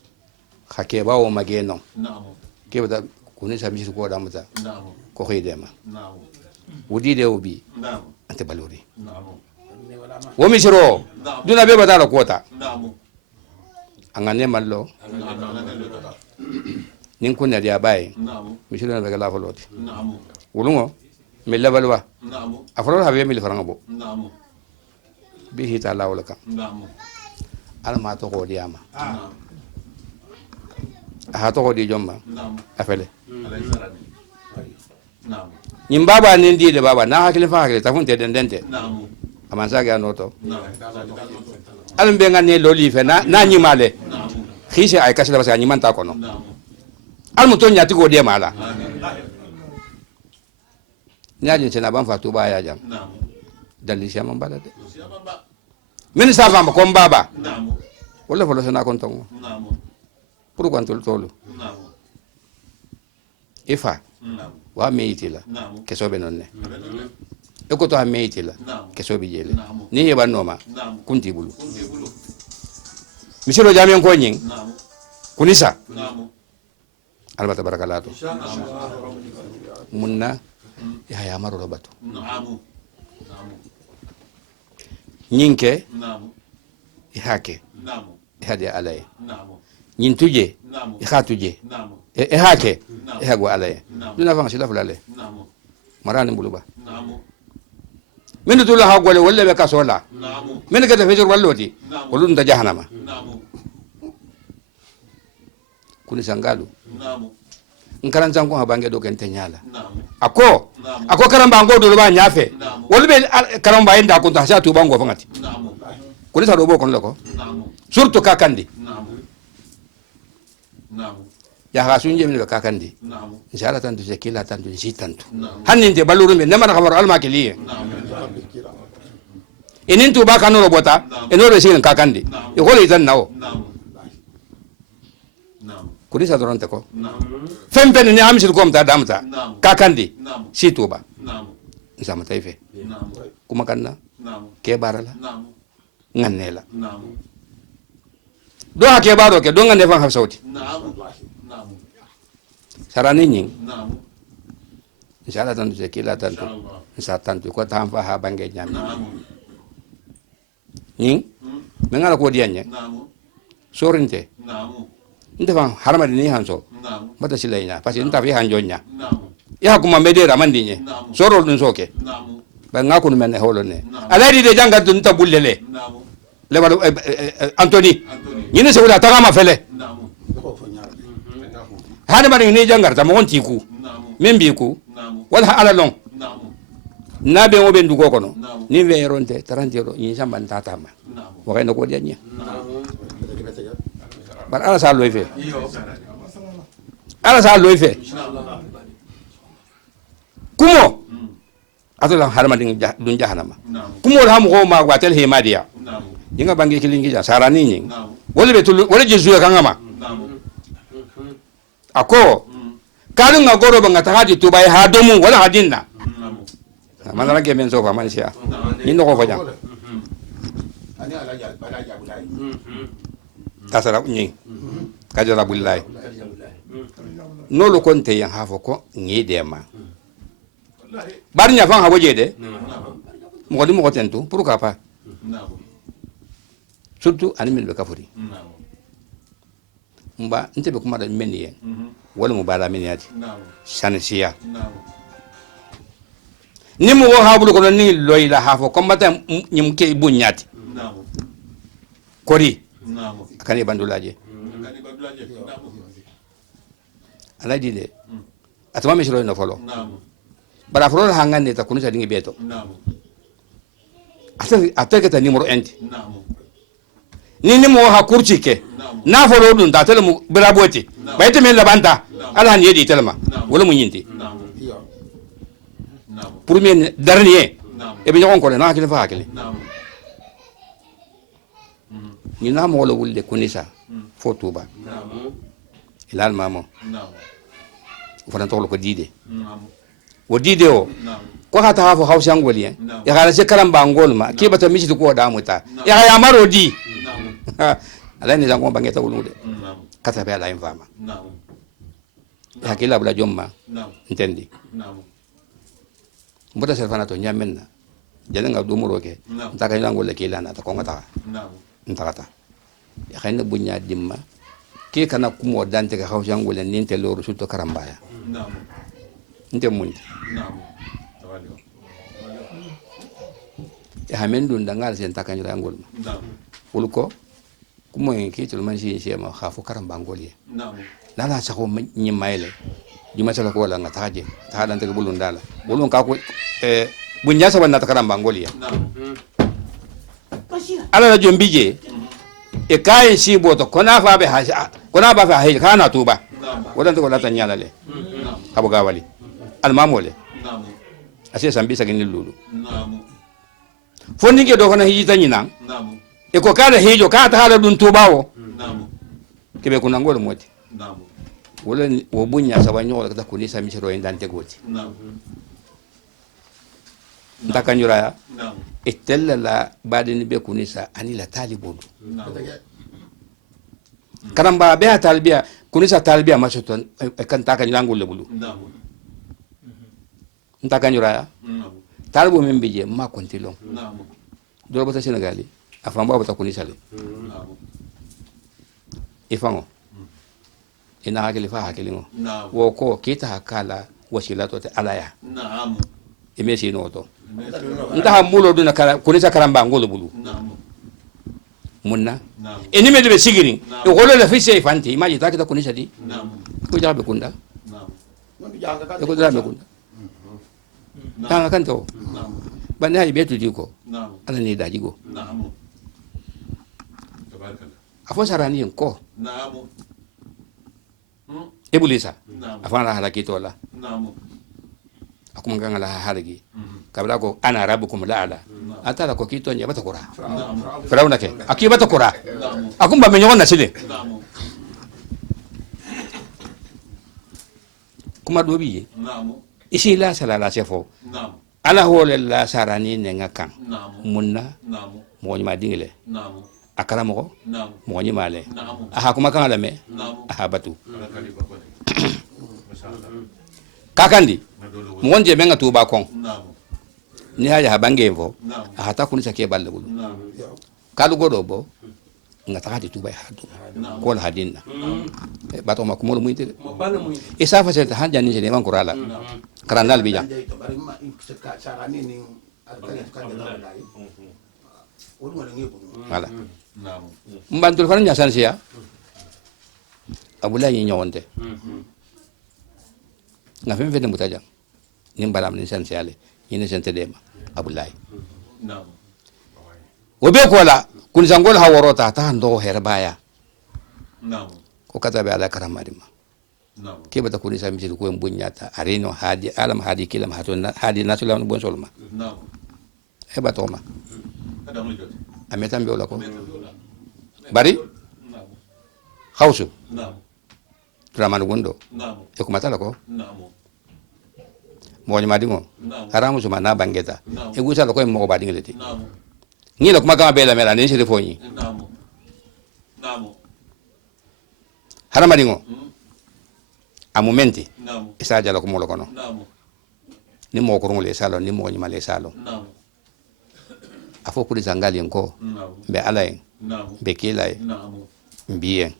hake ba o mage no Naam. ke bada kunisa bisiri ko dam ta Naam. ko hoydema Naam. wudi de obi Naam. ante balori Naam. wo misiro duna be badala kota Naam. angane mallo Naam. nin kunna dia baye Naam. misiro na be la foloti Naam. wulungo mi lebalwa Naam. afolo have mi faranga bo Naam. bi hita lawla kam Naam. alma to ko diama Naam. ha to ko di jomma Naam. afele Alayhi salam. Naam. nyim baba nin di de baba na hakile fa hakile tafunte den dente Naam. amansa ga noto Naam. alum be ngane loli fe na nyimale Naam. khise ay kasila basa nyimanta kono Naam. almu to nyati ko de mala Amin. nyajin sena ban fatu ba ya jam Naam. dalli shama balade Siapa, Mbak? min sa fama ko baba Naam. wala folo sena kon tongo Naam. pour kan tolu Naam. ifa Naam. wa meitila Naam. kesobe nonne e ko to ha meitila Naam. kesobe jele Naam. ni heba noma Naam. kunti bulu Kunti bulu. misiro jamen ko nyin Naam. kunisa Naam. albata barakalato munna ya maro robatu Naam. Naam. nyinke Naam. ihake Naam. ihade alay Naam. nyin tuje Naam. ihatuje Naam. ihake Naam. ihago alay Naam. duna fanga sila fulale Naam. marani buluba Naam. min tula ha gole wolle be kasola Naam. min ga da fejor walloti Naam. wolun da jahannama Naam. kuni sangalu Naam. nkaran zango ha bange do ken tenyala Naam. ako karamba ngo do ba nyafe Naam. wolbe karamba inda ko ta sa tu bango fangati Naam. kuni sa do bo kon loko Naam. surtout kakandi Naam. Naam. ya ha sunje min be kakandi Naam. inshallah tantu je kila tantu jitantu Naam. hannin te baluru me nemana khabaru alma kiliye Naam. inin tu ba kanuro bota enoro sin kakandi e hole itan nawo Naam. Naam. kuni sa doronte ko Naam. fempe ni amsil ko mta damta Naam. kakandi Naam. si tuba Naam. nsama taife Naam. kuma kanna Naam. ke barala Naam. ngannela Naam. do ha ke baro ke do ngande fan hafsauti Naam. Naam. sarani nyin Naam. inshallah tantu je kila tantu Inshallah. sa tantu ko tamfa ha bange nyami Naam. nyin mengala ko dianya Naam. sorinte Naam. nte fan harmadi ni hanso Naam. mata silayna parce que nta fi hanjonya Naam. ya kuma medera mandinye Naam. sorol dun soke Naam. ba ngako no men holo ne Naam. aladi de janga dun ta bullele Naam. le wala Anthony Anthony. nyine se wala tagama fele Naam. hade mari ni jangar ta mo onti ku Naam. min bi ku Naam. wala ala long Naam. na be o be ndu ko kono Naam. ni ve ronte tarantero yin samba tata ma Naam. wa kay no ko dianya bar ala sa loy fe ala sa loy fe kumo atola harmadi dun jahannama Naam. kumo ha mo ma watel he madia Naam. yinga bangi kilingi ja sarani nyin Naam. wala be tul wala jesu ka ngama Naam. ako kalun nga goro banga tahadi to bai hadomu wala hadinna Naam. manara ke men so fa man sia ni no ko fanya ani alaji abulai kasara nyi kajara bullahi nolu konte yan hafo ko ngide ma bar nya fan hawoje de mo di mo tentu pourquoi pas surtout ani min be kafuri mba nte be kuma da meniye wala mu bala meniyati sanisiya ni mo habulu ko ni loyla hafo kombata nyim ke bunyati kori akani bandulaje alaji de atama me shiro no folo bara folo hangande ta kunu sadingi beto atake ta nimero enti ni mo ha kurci ke na folo dun ta tele mu biraboti bayte men labanta ala ni yedi telma wala mu nyinti premier dernier e be nyon ko na hakile fa hakile ni na mo lo wulde kunisa fo tuba ilal mamo fana tolo ko dide wo dide o ko hata hafo hausa ngoli ya gara se karamba ngol ma ke bata miji ko da muta ya maro di ala ni zango bangeta wulude kata be ala infama ya kila bula jomma ntendi mbota serfana to nyamenna jananga dumuro ke ntaka ngol le kila na ta ko ngata ntakata ya khayna bunya dimma ke kana kumo dante ka hausa ngol nin te loro sulto karambaya nte mundi ya hamendu ndangal sen takanyira ngol ulko kumo yake to man shi ma khafu karamba ngol ye nala sa ko nyimaile juma sala ko la ngataje ta dan te bulun dala bulun ka ko bunya sa wanna karamba ngol ye ala la jombije e kayen shi boto kona fa be ha kona ba fa ha kana tuba wadan to la tanyala le abu gawali almamole ase sambi sagin lulu fondi ke do kana hiji tanyina e ko kada hijo ka ta hala dun tubawo kebe kuna ngol moti wala wo bunya sabanyo ka kuni sami shiro indante goti ndakanyura ya etella la badini be kunisa ani la talibodu karamba be talbiya kunisa talbiya masoton kan takanyira ngol lebulu ntakanyura ya talbo membije ma kontilo do bota senegali afamba bota kunisa le ifango ina hakili fa hakili ngo wo ko kita hakala wasila to alaya emesi no to nta mulo duna kala kunisa karamba ngolo bulu munna eni me de sigiri e golo la fise fanti imaji takita kunisa di ko jabe kunda e ko jabe kunda tanga kanto bana yi betu diko ala ni dajigo afo sarani ko ebulisa afana halaki tola akumanga la halagi kabla ko ana rabbukum la'ala atala ko kito nya batakura firawna ke akiba takura akumba me nyona sile kuma dobi isi la sala la sefo ala hole la sarani ne ngakan munna mo nyima dingle akara mo mo nyima le aha kuma kan ala me aha batu kakandi mo wonje menga tuba kon ni haya habange mvo ahata kunisa ke balle bulu kalu godo bo ngata hadi tuba hadu ko la hadinna bato makumul muite isa fa seta hanja ni jene man kurala karanal bija wala mbantul fan nya sansia abulay nyawonte nga fem fete mutaja nimbalam ni sansiale ina sente dema abulay wobe kola kun jangol haworota ta ndo herbaya ko kata be ala karamadima ke bata kuni sami ko mbunyata areno hadi alam hadi kilam hatona hadi nasulam bon solma e batoma ametam be wala ko bari khawsu traman gondo e ko matala ko mo nyama dingo haramu suma na bangeta e gusa ko mo ba dingete ni la kuma kama bela mela ni sire fonyi haramadingo a momenti isa jala ko molo kono ni mo ko ngole salo ni mo nyima le salo afo kuli sangali ko be alayen be kilay mbiyen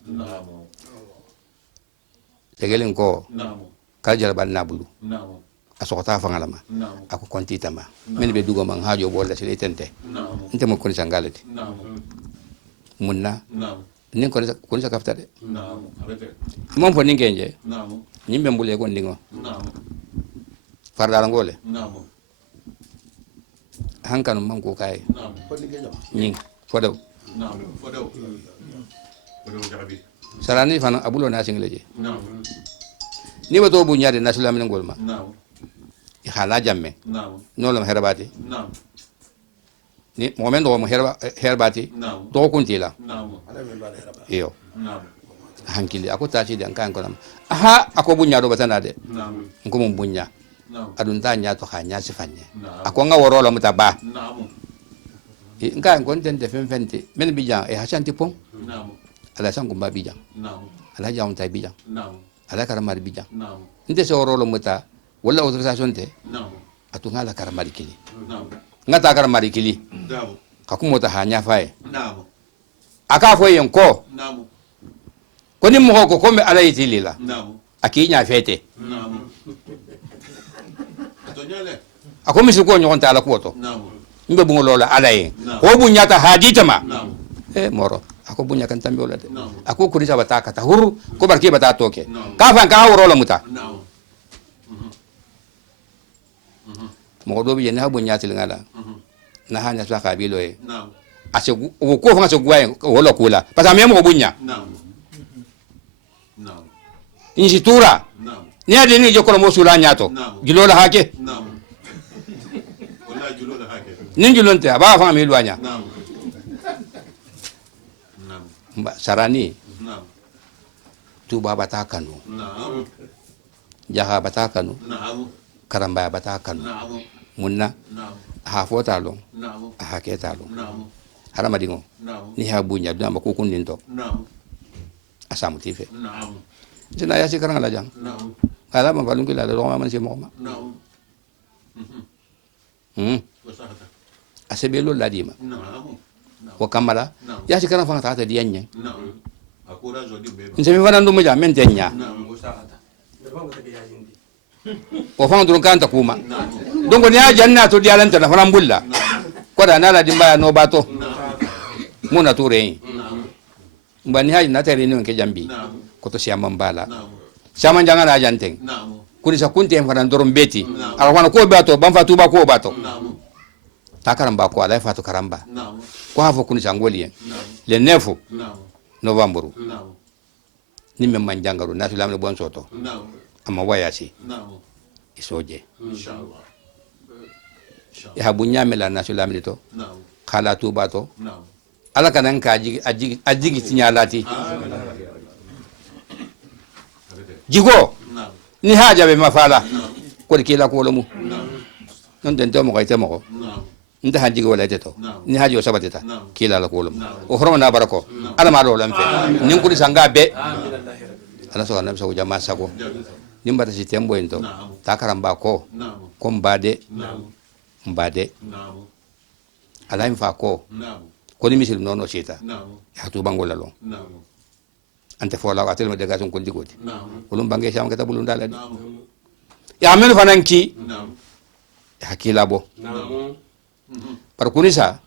tegelen ko ka jala ban nabulu asokota fangalama ako kontitama men be dugo man hajo bolla sile tente nte mo kuli sangali munna nin ko sa kafta de mon fo ningenje nyimbe mbule ko ndingo fardara ngole hankanu man ko kay nying fodo sarani fana abulo na singleje ni wato bu nyaade na sulam ngol ma hala jamme nolom herbati ni moment do mo herbati do kuntila iyo hankili ako tachi de kan ko nam aha ako bunya do batana de ko mun bunya adun ta nya to hanya sifanye ako nga worola mutaba nka kon tente fenfente men bijan e hashanti pon ala sangu ba bijan ala jawn tay bijan ala karamar bijan nte so worola muta wala autorisation te atu ngala karamar kili ngata karamar kili kakumota hanya fae aka fo yen ko ni mo ko kombe ala yitilila akinya fete ako misi ko nyon ta ala ko to mbe bungo lola ala yen ko bunyata haditama moro ako bunya kan tambe wala de ako kuri sa bata kata huru ko barke bata toke ka fan ka hawro la muta mo do bi yen ha bunya tilngala na hanya sa kabilo e ase ko fanga so gwaye wala kula pasa memo ko bunya injitura ni ade ni jokoro mo sula nyato gilola hake wallahi gilola hake nin gilonte aba fanga me luanya sarani tuba batakanu jaha batakanu karamba batakanu munna hafo talo hake talo haramadingo ni habunya dama ko kundin to asamu tife jina ya sikarang la jang ala ma balung kila do ma man si mo ma asebelo ladima wa kamala ya sikarang fanga ta dianya nse mi fana ndo mo ja men tenya o fanga dun kan ta kuma donc ni a janna to dialanta na fana bulla ko da nala dimba no bato muna ture mbani haji na tere ni ke jambi ko to siama mbala siama janga na janteng kuni sa kunti en fana ndorom beti ala wana ko bato ban fatu ba ko bato ta karamba ko ala fatu karamba ko hafo kuni sa ngoli le 9 novembre ni men man jangaru na sulam le bon soto amma wayasi isoje inshallah ya bunya mela na sulam le to khala tu bato ala kanan ka ajigi tinyalati jigo ni haja be mafala ko kila ko lomu non den to mo kayte mo nda haji wala teto ni haji o sabateta kila la ko lomu o horoma na barako ala ma do lamfe nin ko sanga be ala so kanam so jama sago nimbata si tembo ento takaramba ko mbade ala imfa ko ni misil nono cheta hatu bangola lo ante fola atel me degason ko digoti ulum bange sham kata bulun dala ya men fananki hakila bo par kunisa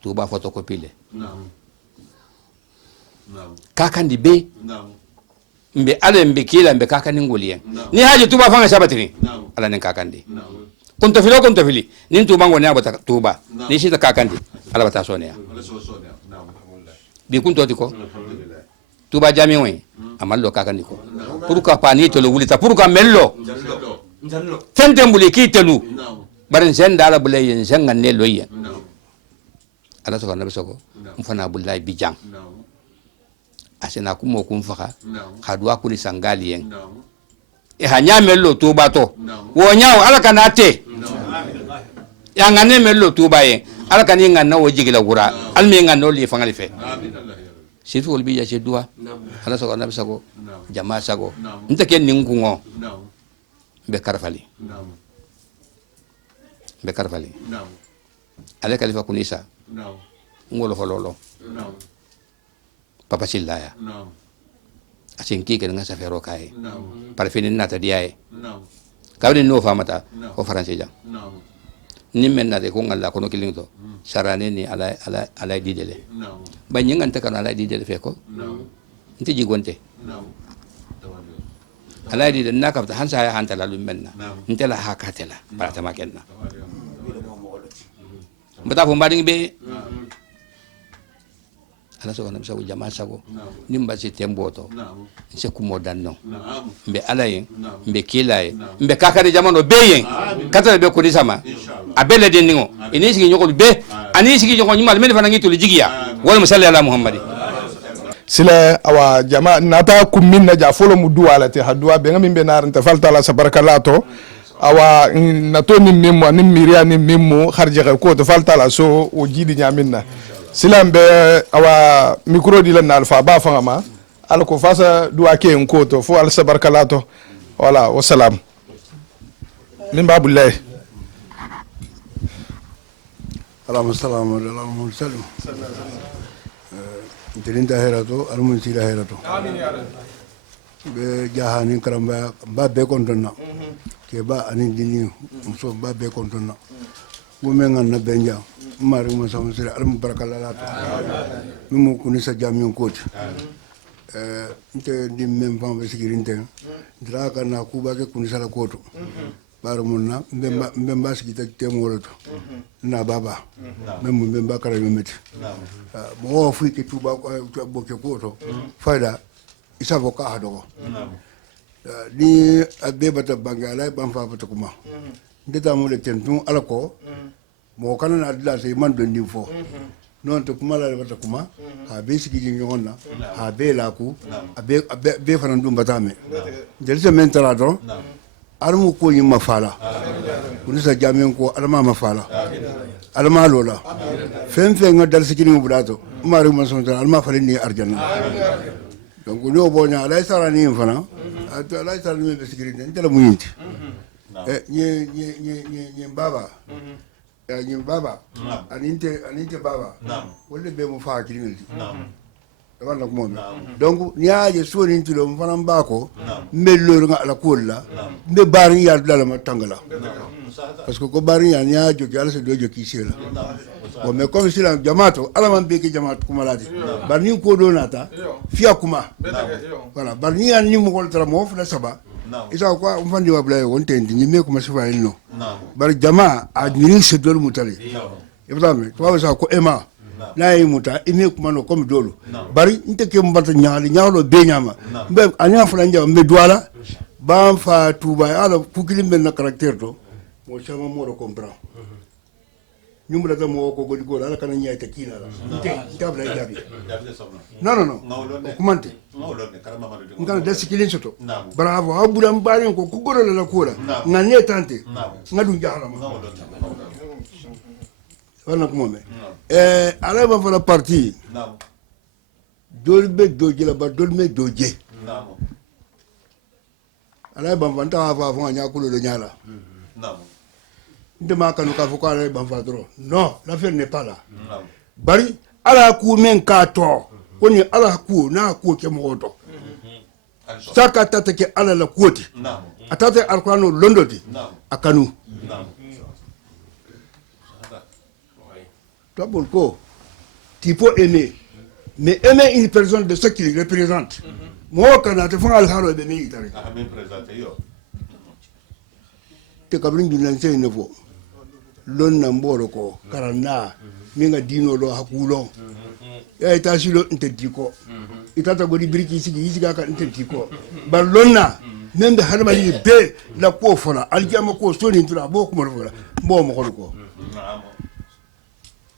tuba photocopie le kakandi be mbe ale mbe kila mbe kakandi ngolien ni haje tuba fanga sabatini ala nen kakandi konto fili nin tuba ngone abata tuba ni shita kakandi ala bata sonia bi kunto tiko tuba jami we amallo kakandi ko pourquoi pas ni to lo wulita pourquoi mello tente mbuli ki telu barin sen dala bulay yen sengan ne loyen ala so kana besoko mfana bulay bijang asena kumo kumfaka kadwa kuni sangali yen e hanya mello tuba to wo nyaaw ala kanate ya ngane mello tuba ye ala kan ngana o jigila wura al me ngana li fangali fe situ wol bi ya ci duwa ala so nabi sago jama sago nta ken ningungo be karfali ale kalifa kunisa ngolo fololo papa sillaya asin ki ken ngasa fero kai par finin nata diaye kawde no famata o français jam nimmen na de ko ngalla kono kilinto sarane ni ala didele ba nyinganta kana ala didele fe ko nti jigonte ala didele nakabta hansa ya hanta la lummenna ntela hakatela para tamakenna mbata fo mbading be ala so kana sago jama sago nimba ci temboto se kumo danno mbe alaye mbe kilaye mbe kakari jamano beyen katale be ko ni sama abele den ningo ini sigi nyoko be ani sigi nyoko nymal men fana ngitul jigiya wala musalli ala muhammadi sila awa jama nata kummin na jafolo mu duwala te hadwa be ngam be nar ta falta la sabarakalato awa nato ni memo ni miria ni memo kharje ko to falta la so o jidi nyaminna sila be awa micro di la alfa ba fanga ma al ko fasa duwa ke ko to fo al sabarakalato wala wassalam min babullah اللهم صل على اللهم وسلم جلين داهراتو المنسي داهراتو آمين يا رب بجاهانين كرام باب كونتنا كبا اني ديني مصو باب كونتنا ومن ان بنجا ماري ما سامسري الم بركه الله ميمو كوني سجاميون كوت انت دي ميم فام بسكيرينتن دراكا نا كوبا كي كوني سلا كوتو barumuna mbemba sikita temoloto na baba memu mbemba kara yometi mo afrique tuba boke koto faida isa voka hado ni abeba bangala bamfa fata kuma ndeta mo le tentu alako mo kana na adla se man do ndifo non to kuma la fata kuma ha be sigi ngona ha be la ku be fana ndum batame jelse mentara do alamu ko yima fala kunisa jamen ko alama mafala alama lola fen nga dal sikini mu budato mari mo son alama fali ni arjanna donc no bonya alay sarani fana alay sarani be sikini den dala mu yinti ni baba ni baba aninte baba wolle be mu fa kilin wala ko mom donc nyaaje soni ntulo mfana mbako mello nga ala kolla be bari ya dala ma tangala parce que ko bari ya nyaajo ki ala se dojo ki sela bon mais comme si la jamato ala man be ki jamato kuma lati bari ko do nata fiya kuma voilà bari ya ni mo ko tra mo fa saba isa ko mfandi wa blay won tendi ni me kuma sifa no bari jama a ni se dol mutali ibame to sa ko ema na yi muta ime kuma no comme dolo bari inte ke mbata nyaalo be nyama mbe anya fula njaw mbe douala ba fa tuba ala fukili men na caractère to mo chama mo ro comprend nyumba da mo ko godi gola ala kana nyaay ta kila la inte tabla jabi non kumante ngana desikilin soto bravo abulam bari ko ku goro la kola ngane tante ngadu jahala wala ko mome ala ba fala parti dolbe doje la ba dolme doje ala ba vanta fa fa nya kulo do nyala ndema kanu ka foko ala ba fa dro non l'affaire n'est pas là bari ala ku men ka to koni ala ku na ku ke moto saka tata ke ala la koti atata alquran londoti akanu toi Bolko, tu peux aimer, mais aimer une personne de ce qu'il représente. Moi, quand tu fais al-haro de me itare. Te kabrin du lancer une fois. L'on n'amboro ko, karana, minga dino lo hakulo. Ya itashi lo interdiko. Itata godi briki isi gaka interdiko. Balona, même de halma ni be la ko fola, aljama ko soni intura bo ko mo fola. Bo mo ko.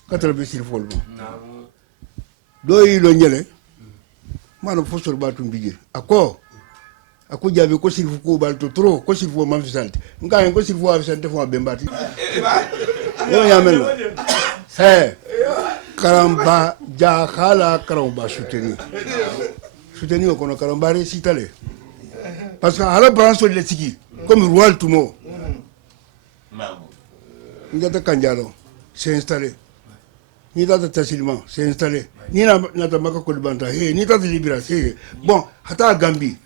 Katara silfol mo doyi lo nyele mano fosor batum bije ako jabe ko silfu ko balto trop ko silfu man fisalte ngai ko silfu wa fisante fo be mbati Yo ya mel. Karamba ja khala karamba soutenir. Soutenir ko no karamba réciter. Parce que à la branche de l'éthique comme roi Tumo. Ngata Kanjalo s'est installé. Ni data Tassilman s'est installé. Ni Nata Maka Kolbanta, ni data Libération. Bon, Hata Gambi.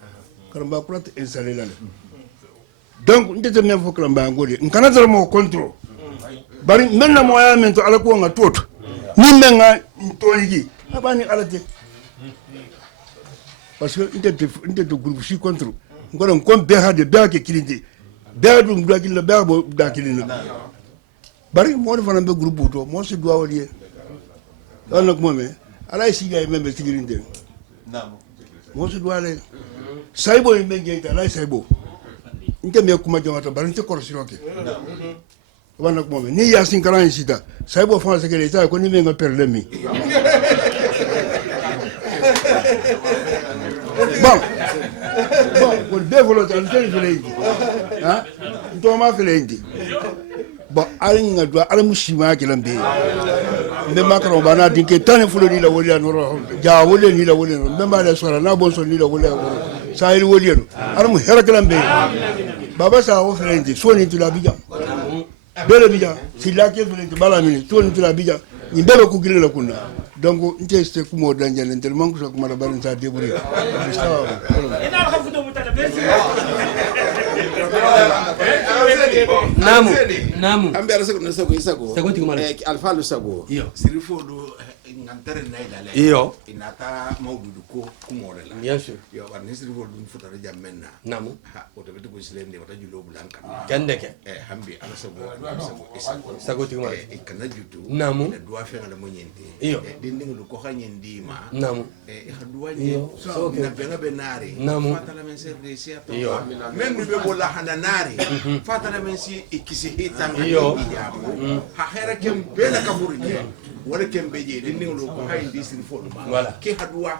Karamba Kurat installé là. Donc, on était même pour Karamba Angoli. On canada mon contrôle. Bari, maintenant, moi, maintenant, à la cour, on a tout. Ni menga, une toligi. Abani alate. Parce que, on était de groupe, si contre. On compte Béha de Béha qui kilindi. Béha de Béha qui Béha qui kilindi. Bari, moi, je vais un groupe, moi, je dois lier. Dans le moment, à la ici, il y a même des tigrindes. Moi, je dois aller. Saibo, il m'a dit, là, Saibo. Il y a mieux comme Jamata, Barin, tu correspond. Dans le moment, ni Yasin Karan ici, Saibo France, que l'État a connu même père l'ennemi. Bon, le développement, je l'ai dit. Hein? Thomas fait dit. Bon, alinga doit alamushima kilambe. Mbemba karobana dinke tane fulo ni la woli no ja woli ni la woli no mbemba la sora na bonso ni la woli sahil woli no alamu hera kilambe baba sa o frendi so ni tula bija bele bija sila ke frendi bala mini so ni tula bija ni bebe ku gile la kunna donc nte ste ku mo danjal entel manku so kuma la barin sa deburi ina khafuto mutata merci namu ambe ara sako nasago isago alfalu sago sirifo do ngantare naidale inata maududu ko kumorela bien sûr yo war ni sirifo dum futara jammenna namu ha o to betu ko silende wata julo bulanka kandeke hambi ala sago sago tigumala kana jutu namu do afa ngala monyente dinding lu ko khanyende ma namu haduwaje so na benga benari namu fatala men serre siato men be bola hananari fatala men si ikisi hitam ha khera kem bela kaburi wala kem beje dinding lu ko hayndi sir fo voilà ki haduwa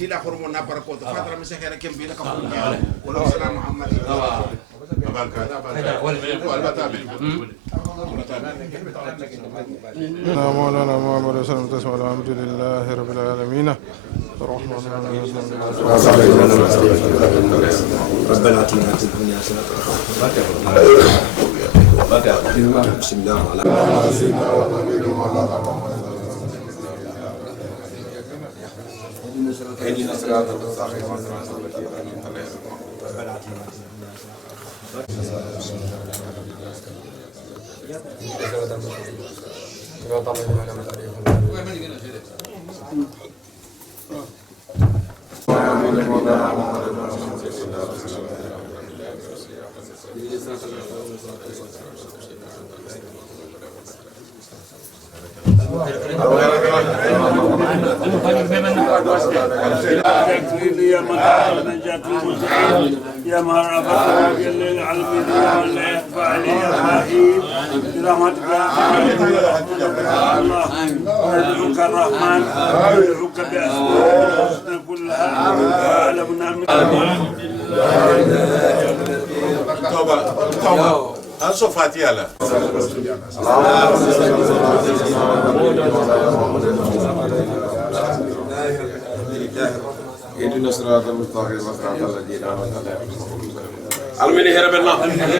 ila hormo na barako fatala men se khera kem bela kaburi wala salam muhammad مولانا محمد رسول الله تسمع الحمد لله رب العالمين الرحمن الرحيم ربنا اتنا في الدنيا حسنه بسم الله اهدنا الصراط المستقيم ربنا اتنا يا مرحبا بالليل العالمين ولا يخفى عليه الرحيم برحمتك يا الله ندعوك الرحمن ندعوك بأسماء الحسنى كلها وعلمنا من توبة أنسو فاتية لا اهدنا الصراط المستقيم صراط الذين أنعمت عليهم almini hera benna